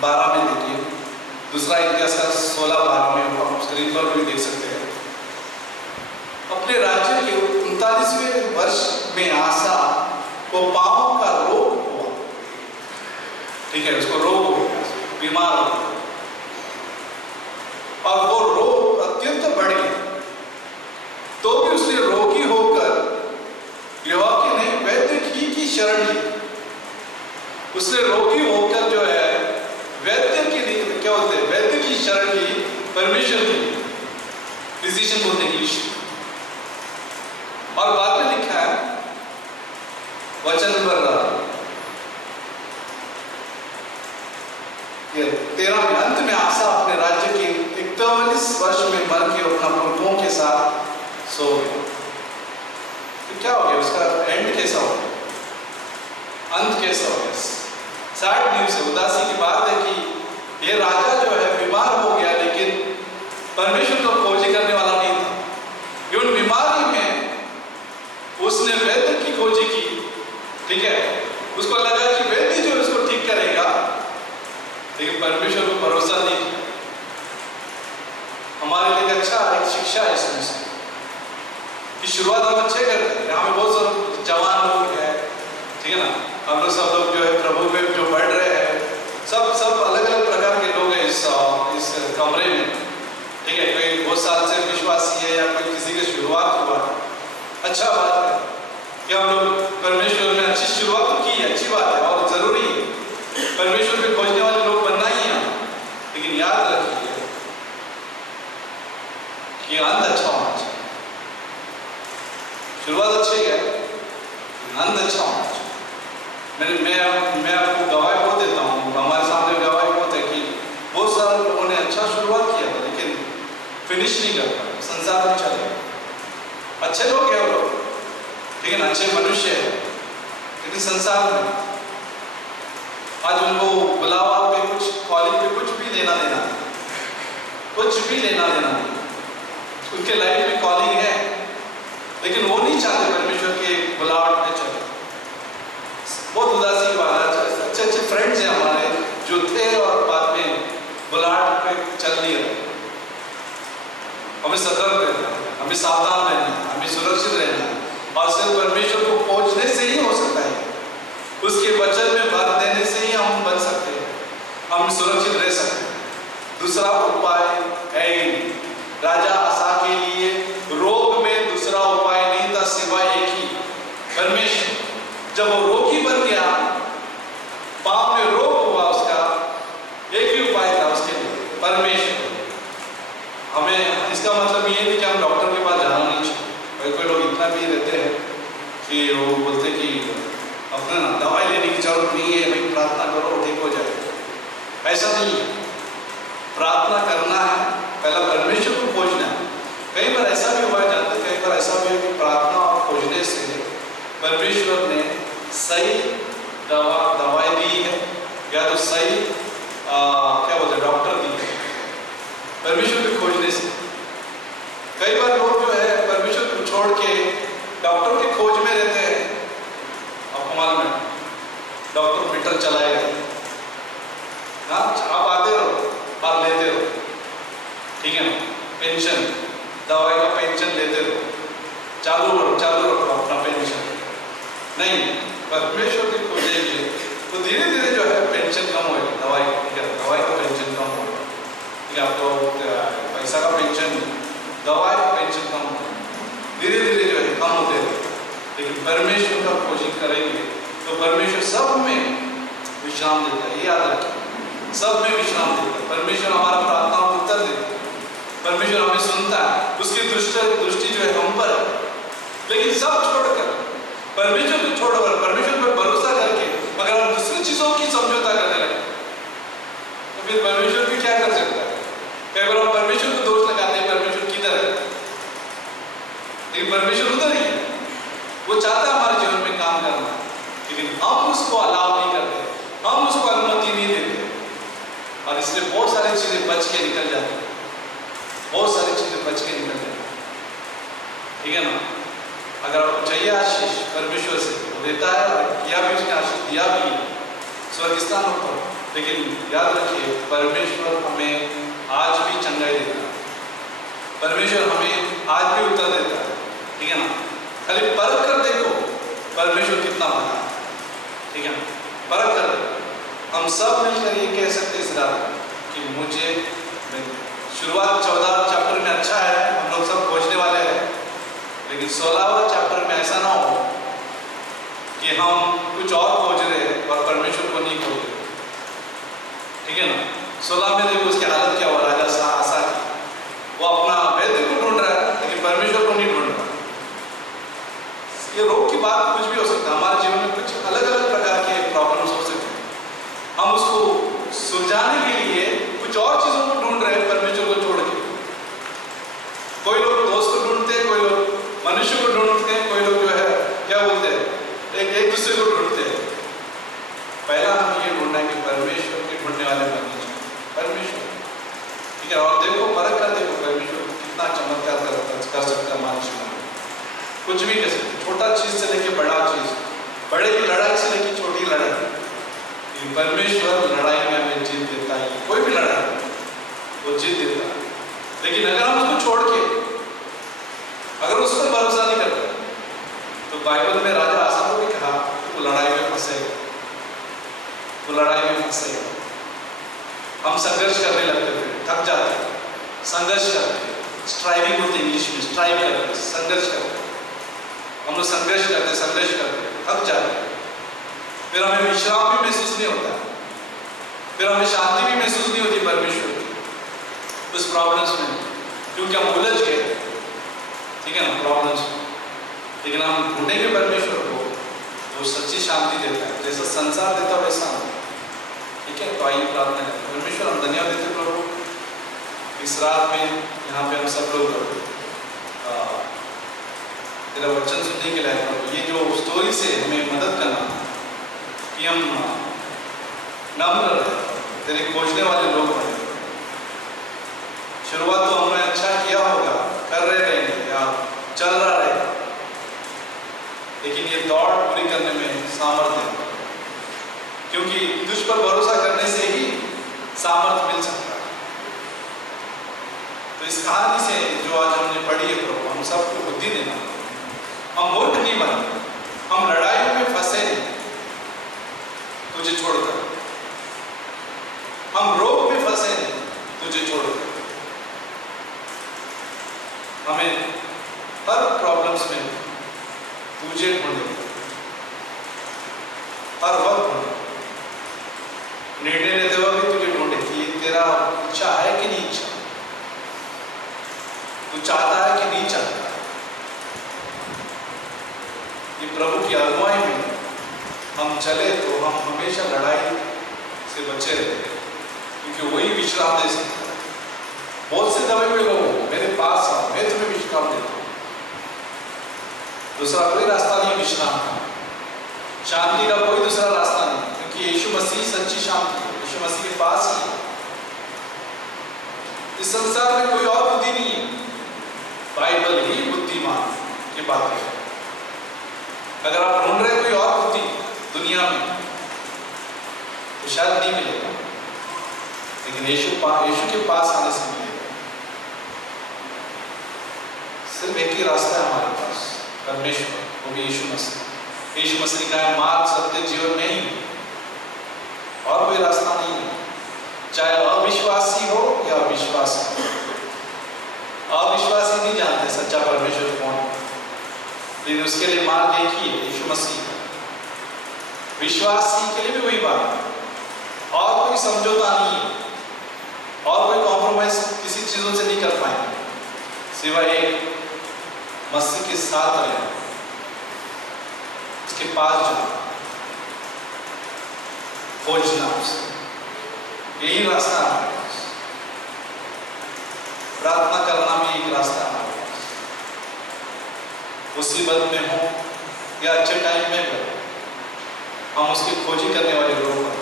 12 में देखिए, दूसरा इतिहास का 16-12 में आप स्क्रीन पर भी देख सकते हैं। अपने राज्य के 39वें वर्ष में आसा को पांव का रोग हुआ, ठीक है, उसको रोग हो, बीमार हो, और वो रोग अत्यंत बढ़ गया। तो भी उसने रोगी होकर यहोवा के नहीं वैद्य की शरण ली। उसने रोगी होकर जो है वैद्य की, क्या बोलते हैं, वैद्य की शरण ली, परमेश्वर की, फिजिशियन बोलते हैं इंग्लिश। और बाद में लिखा है वचन नंबर 13 में, अंत में आसा अपने राज्य के 41 वर्ष में मर के अपना पुरखों के साथ सो गया। तो क्या हो गया? उसका एंड कैसा हो गया? अंत कैसा हो गया? सैड न्यूज़ है, उदासी की बात है कि ये राजा जो है बीमार हो गया, लेकिन परमेश्वर को खोजी करने वाला नहीं था। इवन बीमारी में उसने वैद्य की खोजी की, ठीक है, उसको लगा कि वैद्य जो उसको ठीक करेगा, लेकिन परमेश्वर को भरोसा नहीं किया। हमारे लिए अच्छा एक शिक्षा है इसमें से कि शुरुआत हम अच्छे करते हैं। यहाँ पे बहुत सारे जवान लोग हैं, ठीक है ना, हम लोग सब लोग जो है प्रभु में जो बढ़ रहे हैं, सब अलग अलग प्रकार के लोग हैं इस कमरे में, ठीक है। कोई बहुत साल से विश्वासी है या कोई किसी की शुरुआत हुआ, अच्छा बात है कि हम लोग परमेश्वर में अच्छी शुरुआत तो की है, अच्छी बात है और जरूरी है। परमेश्वर के खोजने वाले लोग बनना ही है, लेकिन याद रखिए कि अंत अच्छा होना चाहिए। शुरुआत अच्छी है, अंत अच्छा होना चाहिए। मैं आपको गवाही बहुत देता हूँ, हमारे सामने गवाही बहुत है कि बहुत सारे लोगों ने अच्छा शुरुआत किया था, लेकिन फिनिश नहीं कर पाए, संसार में चले। अच्छे लोग हैं वो लोग, ठीक है ना, अच्छे मनुष्य है, लेकिन संसार में आज उनको बुलावा पे कुछ भी लेना देना नहीं, उनके लाइफ में कॉलिंग है, लेकिन वो नहीं चाहते परमेश्वर के बुलावट में चले। बहुत उदासी की बात है, अच्छे अच्छे फ्रेंड्स हैं हमारे जो थे और बाद में बुलावट पे चल नहीं रहे। हमें सतर्क रहना है, हमें सावधान रहना है, हमें सुरक्षित रहना है, और सिर्फ परमेश्वर को पहुंचने से ही हो सकता है, उसके वचन में भर देने से ही हम बच सकते हैं, हम सुरक्षित रह सकते हैं। दूसरा उपाय है ही नहीं। राजा आसा के लिए रोग में दूसरा उपाय नहीं था सिवाय एक ही, परमेश्वर। जब वो रोगी बन गया, पाप में रोग हुआ, उसका एक ही उपाय था उसके लिए, परमेश्वर। हमें इसका मतलब ये नहीं कि हम डॉक्टर के पास जाना नहीं चाहिए। कोई लोग इतना भी रहते हैं कि वो बोलते कि अपना दवाई लेने की जरूरत नहीं है, भाई प्रार्थना करो ठीक हो जाए। ऐसा नहीं है, प्रार्थना करना है, पहला परमेश्वर को खोजना है। कई बार ऐसा भी हुआ जाता है, कई बार ऐसा भी है कि प्रार्थना और खोजने से परमेश्वर ने सही दवाई दी है, या तो सही क्या बोलते हैं डॉक्टर दी है, परमेश्वर को खोजने से। कई बार लोग जो है परमेश्वर को छोड़ के डॉक्टर की खोज में रहते हैं। आपको मालूम है डॉक्टर मीटर चलाएगा, आप आते रहो और लेते रहो, ठीक है ना, पेंशन दवाई का पेंशन लेते रहो, चालू रखो अपना पेंशन। नहीं, परमेश्वर की खोजेंगे तो धीरे धीरे जो है पेंशन कम होगी, दवाई का पेंशन कम होगा, ठीक है, आपको पैसा का पेंशन, दवाई का पेंशन कम होगा, धीरे धीरे जो है कम होते रहे। लेकिन परमेश्वर का खोजिंग करेंगे तो परमेश्वर सब में विश्राम देता है, याद रखिए, सब में विश्राम देता है। परमेश्वर हमारा प्रार्थनाओं को उत्तर देता है, परमेश्वर हमें सुनता है, उसकी दृष्टि जो है हम पर है। लेकिन सब छोड़कर परमेश्वर को छोड़कर परमेश्वर पर भरोसा करके अगर हम दूसरी चीजों की समझौता करने लगे तो फिर परमेश्वर भी क्या कर सकता है? कई बार हम परमेश्वर को दोष लगाते हैं, परमेश्वर किधर है, लेकिन परमेश्वर उधर ही है। वो चाहता है हमारे जीवन में काम करना, लेकिन हम उसको अलाउ नहीं करते, हम उसको अनुमति नहीं देते, और इसलिए बहुत सारी चीजें बच के निकल जाती है, बहुत सारी चीजें बच के निकल जाती है, ठीक है ना। अगर आपको चाहिए आशीष परमेश्वर से, वो देता है, और किया भी उसने आशीष दिया भी स्वर्ग स्थानों पर। लेकिन याद रखिए परमेश्वर हमें आज भी चंगाई देता है, परमेश्वर हमें आज भी उत्तर देता है, ठीक है ना। खाली परख कर देखो परमेश्वर कितना बड़ा है, ठीक है ना, परख कर देखो। हम सब मिलकर ये कह सकते इस रात कि मुझे शुरुआत 14 चैप्टर में अच्छा है, हम लोग सब खोजने वाले हैं, लेकिन 16वां चैप्टर में ऐसा ना हो कि हम कुछ और खोज रहे हैं और परमेश्वर को नहीं खोज रहे, ठीक है ना। 16 में देखो उसकी हालत क्या हुआ, राजा आसा की, वो अपना वैद्य को ढूंढ रहा है लेकिन परमेश्वर को नहीं ढूंढ रहा। ये रोग की बात कुछ भी हो सकता है, हमारे जीवन में कुछ अलग अलग प्रकार के प्रॉब्लम्स हो सकते हैं, हम उसको सुलझाने के लिए कुछ और चीजों को ढूंढ रहे हैं परमेश्वर को छोड़ के। कोई लोग दोस्त को ढूंढते हैं, कोई लोग मनुष्य को ढूंढते हैं, कोई लोग जो है क्या बोलते हैं एक दूसरे को ढूंढते हैं। पहला हम ये ढूंढना है कि परमेश्वर के ढूंढने वाले बनने चाहिए, परमेश्वर, ठीक है। और देखो परख कर देखो परमेश्वर कितना चमत्कार कर सकता है हमारे जीवन में, कुछ भी कर सकते, छोटा चीज से लेके बड़ा चीज, बड़े की लड़ाई से लेके छोटी लड़ाई, परमेश्वर लड़ाई में हमें जीत देता है, कोई भी लड़ाई वो जीत देता है। लेकिन अगर हम उसको छोड़ के अगर उस पर भरोसा नहीं करते तो बाइबल में राजा आसा को भी कहा वो लड़ाई में फंसेगा, वो लड़ाई में फंसेगा। हम संघर्ष करने लगते थे, थक जाते, संघर्ष करते, स्ट्राइविंग होती इंग्लिश में, स्ट्राइव करते, संघर्ष करते, हम लोग संघर्ष करते, थक जाते, फिर हमें विश्राम भी महसूस नहीं होता, फिर हमें शांति भी महसूस नहीं होती परमेश्वर की उस प्रॉब्लम्स में, क्योंकि हम उलझ गए, ठीक है ना, प्रॉब्लम्स में। लेकिन हम ढूंढेंगे परमेश्वर को, वो सच्ची शांति देता है, जैसा संसार देता वैसा, ठीक है। तो आइए प्रार्थना करें। परमेश्वर हम धन्यवाद देते प्रभु इस रात में यहाँ पे हम सब लोग तेरा वचन सुनने के लिए प्रभु, ये जो स्टोरी से हमें मदद करना कि हम नम्र रहे, तेरे खोजने वाले लोग बने, शुरुआत तो हमने अच्छा किया होगा, कर रहे रहेंगे या चल रहा रहेगा, लेकिन ये दौड़ पूरी करने में सामर्थ्य है, क्योंकि तुझ पर भरोसा करने से ही सामर्थ्य मिल सकता है। तो इस कहानी से जो आज हमने पढ़ी है प्रभु, हम सबको बुद्धि देना, हम मूर्ख नहीं बने, हम लड़ाई में फंसे नहीं तुझे छोड़कर, हम रोग में फंसे नहीं तुझे छोड़कर। हमें हर प्रॉब्लम्स में तुझे ढूंढे, हर वक्त ढूंढे, निर्णय लेते हुए भी तुझे ढूंढे कि तेरा इच्छा है कि नहीं इच्छा, तू चाहता है कि नहीं चाहता। ये प्रभु की अगुवाई में हम चले तो हम हमेशा लड़ाई से बचे रहते, क्योंकि वही विश्राम दे सकता है। बहुत से दबे हुए लोग मेरे पास आओ, मैं तुम्हें विश्राम देता हूं। दूसरा कोई रास्ता नहीं विश्राम का, शांति का कोई दूसरा रास्ता नहीं, क्योंकि यीशु मसीह सच्ची शांति है, यीशु मसीह के पास ही है। इस संसार में कोई और बुद्धि नहीं है, बाइबल ही बुद्धिमान की बात है। अगर आप ढूंढ रहे कोई और बुद्धि दुनिया में तो शायद नहीं मिलेगा, लेकिन यीशु के पास आने से मिलेगा। सिर्फ एक ही रास्ता है हमारे पास, परमेश्वर, वो भी यीशु मसीह। यीशु मसीह का मार्ग सत्य जीवन नहीं, और कोई रास्ता नहीं है, चाहे अविश्वासी हो या विश्वासी। अविश्वासी नहीं जानते सच्चा परमेश्वर कौन है, लेकिन उसके लिए मार्ग एक ही है, यीशु मसीह। विश्वासी के लिए भी वही बात है, और कोई समझौता नहीं है, और कोई कॉम्प्रोमाइज किसी चीजों से नहीं कर पाएंगे, सिवाय एक मसीह के साथ रहना, उसके पास जाना, खोजना उसे, यही रास्ता है हमारे पास। प्रार्थना करना भी एक रास्ता है हमारे पास। मुसीबत में हो या अच्छे टाइम में हो, हम उसकी खोजी करने वाले लोग हैं।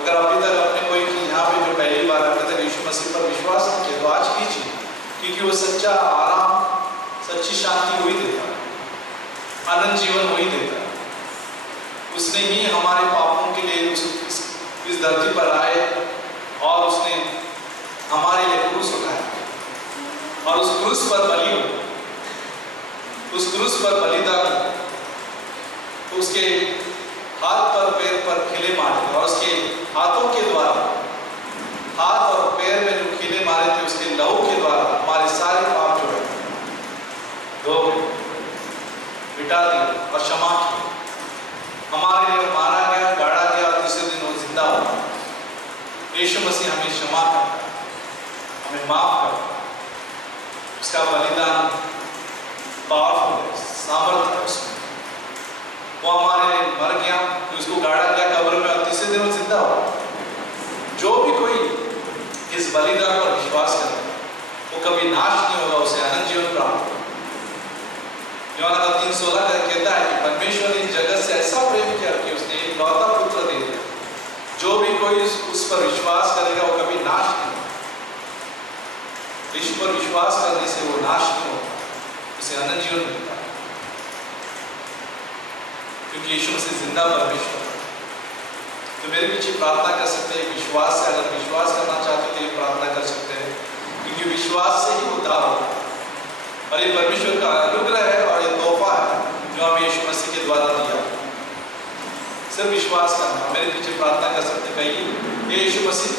अगर अभी तक अपने कोई यहाँ पे जो पहली बार अभी तक यीशु मसीह पर विश्वास नहीं किया, तो आज कीजिए, क्योंकि वो सच्चा आराम, सच्ची शांति वही देता है, आनंद जीवन वही देता है। उसने ही हमारे पापों के लिए इस धरती पर आए, और उसने हमारे लिए क्रूस उठाया, और उस क्रूस पर बलि हो, उस क्रूस पर बलिदान, तो उसके हाथ पर पैर पर खिले मारे, और उसके हाथों के द्वारा, हाथ और पैर में जो खिले मारे थे, उसके लहू के द्वारा हमारे सारे पाप जो है धो गए, मिटा दिए और क्षमा किए। हमारे लिए मारा गया, गाड़ा गया, और तीसरे दिन वो जिंदा हुआ। यीशु मसीह हमें क्षमा करता, हमें माफ करता, उसका बलिदान पावरफुल है, सामर्थ्य है उसमें। वो हमारे लिए मर गया, तो उसको गाड़ा गया कब्र में, और तीसरे दिन वो जिंदा हुआ। जो भी कोई इस बलिदान पर विश्वास करे, वो कभी नाश नहीं होगा, उसे अनंत जीवन प्राप्त होगा। यूहन्ना 3:16 कहता है कि परमेश्वर ने जगत से ऐसा प्रेम किया कि उसने एक लौता पुत्र दे दिया, जो भी कोई उस पर विश्वास करेगा वो कभी नाश नहीं होगा। यीशु पर विश्वास करने से वो नाश नहीं होता, उसे अनंत जीवन मिलता है, क्योंकि यीशु से जिंदा परमेश्वर है। तो मेरे पीछे प्रार्थना कर सकते हैं विश्वास से। अगर विश्वास करना चाहते हो तो ये प्रार्थना कर सकते हैं, क्योंकि विश्वास से ही उद्धार होता है, और ये परमेश्वर का अनुग्रह है, और ये तोहफा है जो हमें यीशु मसीह के द्वारा दिया। सिर्फ विश्वास करना। मेरे पीछे प्रार्थना कर सकते, कहिए, हे यीशु मसीह,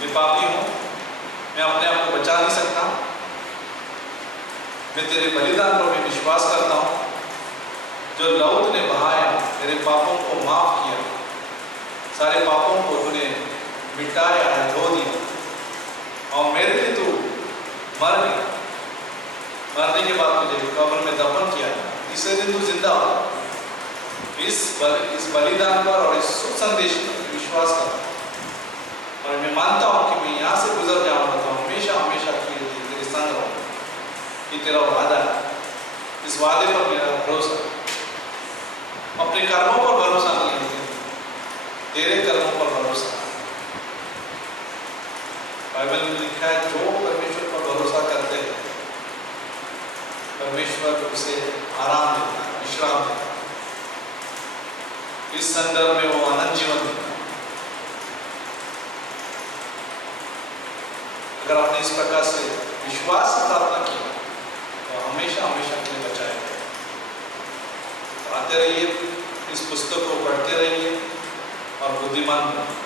मैं पापी हूँ, मैं अपने आप को बचा नहीं सकता, मैं तेरे बलिदान पर मैं विश्वास करता हूँ, जो लहू तूने बहाया, मेरे पापों को माफ किया, सारे पापों को तूने मिटाया है, धो दिया, और मेरे लिए तू मर गया, मरने के बाद तुझे कब्र में दफन किया, तीसरे दिन तू जिंदा हुआ। इस बलिदान पर और इस शुभ संदेश पर विश्वास करता, और मैं मानता हूँ कि मैं यहाँ से गुजर जाऊँगा तो हमेशा हमेशा तेरे संग रहूँगा। ये तेरा वादा है, इस वादे पर मेरा भरोसा है। अपने कर्मों पर भरोसा नहीं है, तेरे कर्मों पर भरोसा है। बाइबल में लिखा है जो परमेश्वर पर भरोसा करते हैं परमेश्वर उसे आराम देता है, विश्राम देता है। इस संदर्भ में वो अनंत जीवन देता है। अगर आपने इस प्रकार से विश्वास से प्रार्थना किया तो हमेशा हमेशा के लिए बचाए गए। आते रहिए, इस पुस्तक को पढ़ते रहिए और बुद्धिमान बनिए।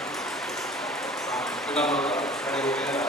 खड़े हो गए हैं।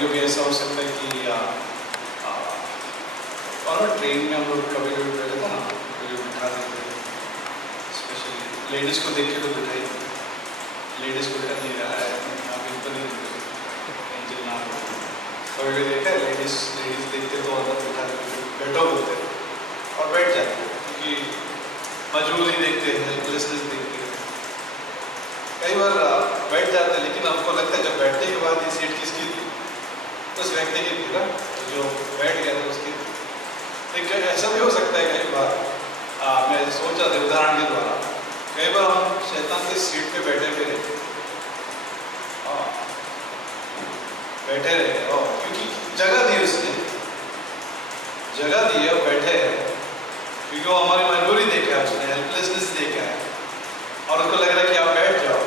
कभी ऐसा हो सकता है कि और ट्रेन में हम लोग कभी कभी बैठे थे ना, कभी बिठा देते थे, स्पेशली लेडीज़ को देख के तो बिठाई, लेडीज़ को कर नहीं रहा है, आप बिल्कुल नहीं इंजन ना कभी भी देखा है लेडीज़ देखते तो अंदर बिठा देते, बैठो बोलते और बैठ जाते क्योंकि मजबूरी देखते हैं, हेल्पलेसनेस देखते हैं। कई बार बैठ जाते हैं लेकिन हमको लगता है जब बैठने के बाद ये सीट किसकी थी, उस व्यक्ति की थी ना जो बैठ गया था उसकी। लेकिन ऐसा भी हो सकता है कई बार, मैं सोच रहा था उदाहरण के द्वारा, कई बार हम शैतान की सीट पे बैठे हुए रहे, बैठे रहे और क्योंकि जगह दी उसने, जगह दी है और बैठे हैं क्योंकि वो हमारी मजबूरी देखा है, उसने हेल्पलेसनेस देखा है और उसको लग रहा है कि आप बैठ जाओ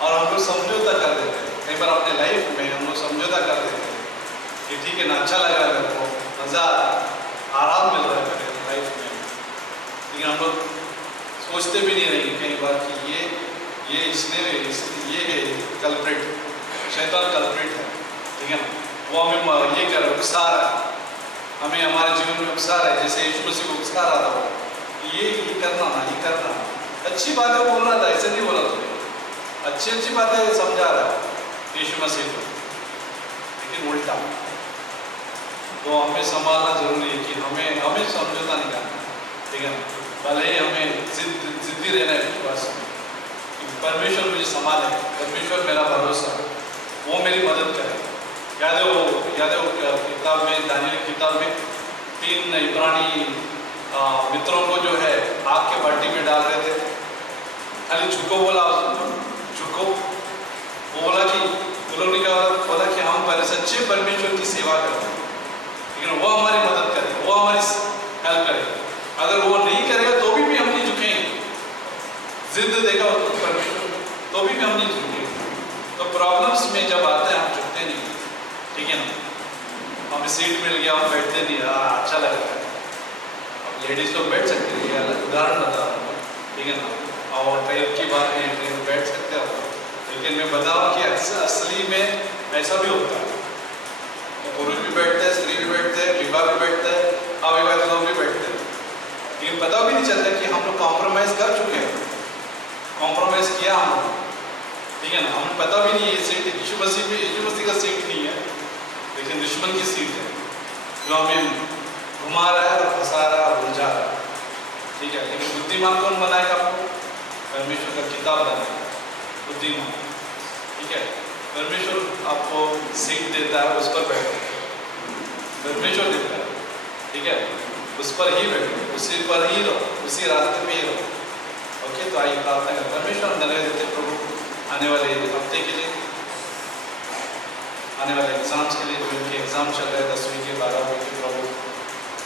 और हम लोग समझौता कर देते हैं। कई बार अपने लाइफ में हम लोग समझौता कर देते हैं कि ठीक है ना, अच्छा लगा मेरे को, मज़ा आराम मिल रहा है मेरे लाइफ में, लेकिन हम लोग सोचते भी नहीं रहेंगे कई बार कि ये है कल्प्रिट, शैतान कल्प्रिट है, ठीक है ना। वो हमें ये कर उकसा रहा है, हमें हमारे जीवन में उकसा रहा है, जैसे यीशु मसीह को उकसा रहा था वो, ये करना ना, ये करना। अच्छी बातें बोल रहा था, ऐसे नहीं बोला तुम्हें, अच्छी बातें समझा रहा है यीशु मसीह को, लेकिन उल्टा। तो हमें संभालना जरूरी है कि हमें समझौता नहीं करना, ठीक है ना। भले ही हमें जिद्दी रहना है विश्वास में, परमेश्वर मुझे संभाले, परमेश्वर मेरा भरोसा, वो मेरी मदद करे। याद है वो किताब में, दानियल की किताब में 3 इब्रानी मित्रों को जो है आग के बाल्टी में डाल रहे थे, खाली झुको बोला, झुको। वो बोला कि बोला कि हम पहले सच्चे परमेश्वर की सेवा करते हैं, लेकिन वो हमारी मदद करेगा, वो हमारी हेल्प करेगा। अगर वो नहीं करेगा तो भी हम नहीं झुकेंगे, जिद देगा तो परमेश्वर तो भी हम नहीं झुके। तो प्रॉब्लम्स में जब आते हैं हम झुकते नहीं, ठीक है ना। हमें सीट मिल गया, हम बैठते नहीं, अच्छा लग रहा है। अब लेडीज लोग बैठ सकते हैं, ये अलग उदाहरण बता रहा हूँ, ठीक है ना। और ट्रेन की बात है, ट्रेन में बैठ सकते हो, लेकिन मैं बता रहा हूँ कि असली में ऐसा भी होता है। तो पुरुष भी बैठते हैं, स्त्री भी बैठते हैं, विवाह भी बैठते हैं, अविवाहित लोग भी बैठते हैं, लेकिन पता भी नहीं चलता कि हम लोग कॉम्प्रोमाइज़ कर चुके हैं, कॉम्प्रोमाइज़ किया हम लोग, ठीक है ना। हमें पता भी नहीं है ये सीट यीशु मसीह का सीट नहीं है, लेकिन दुश्मन की सीट है, जो हमें घुमा रहा है और फंसा रहा है और उलझा रहा है, ठीक है। लेकिन बुद्धिमान कौन बनाएगा आपको? परमेश्वर का किताब बनाएगा बुद्धिमान, ठीक है। परमेश्वर आपको सीट देता है, उस पर बैठो, परमेश्वर देता है, ठीक है। उस पर ही बैठो, उसी पर ही रहो, उसी रास्ते पे ही रहो, ओके। तो आइए प्रार्थना करें। परमेश्वर धन्यवाद देते प्रभु आने वाले हफ्ते के लिए, आने वाले एग्जाम्स के लिए, जो इनके एग्जाम चल रहे हैं 10वीं के 12वीं के, प्रभु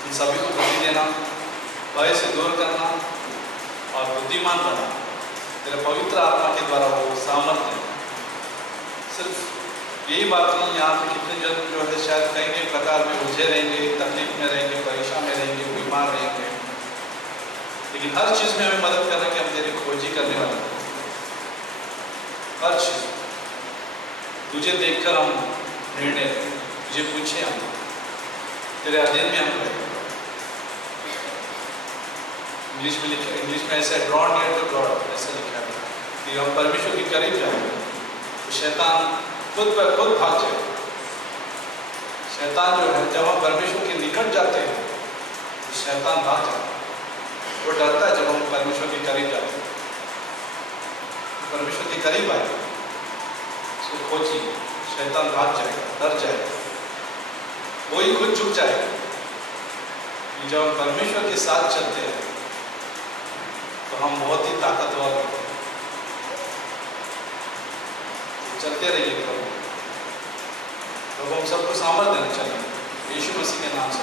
इन सभी को बुद्धि देना, भय से दूर करना और बुद्धिमान बनना तेरे पवित्र आत्मा के द्वारा वो सामर्थ्य। सिर्फ यही बात नहीं, यहाँ पे कितने जन जो है शायद कई कई प्रकार में उलझे रहेंगे, तकलीफ में रहेंगे, परेशान में रहेंगे, बीमार रहेंगे, लेकिन हर चीज़ में हमें मदद करना कि हम तेरी खोजी करने वाले हैं। हर चीज़ तुझे देखकर हम निर्णय लें, तुझे पूछे हम, तेरे अधीन में हम रहें। इंग्लिश में लिखा, इंग्लिश में ऐसा ड्रॉ नियर टू गॉड ऐसा लिखा है कि हम परमेश्वर के करीब जाएंगे तो शैतान खुद भाग जाए। शैतान जो है, जब हम परमेश्वर के निकट जाते हैं तो शैतान भाग जाता है। वो डरता है जब हम परमेश्वर के करीब जाते हैं, तो परमेश्वर के करीब आए, उसको खोजिए, शैतान भाग जाएगा, डर जाएगा, वही खुद झुक जाएगा। जब हम परमेश्वर के साथ चलते हैं तो हम बहुत ही ताकतवर होते हैं। चलते रहिए प्रभु, प्रभु हम सबको सामर्थ्य देना चाहिए, यीशु मसीह के नाम से।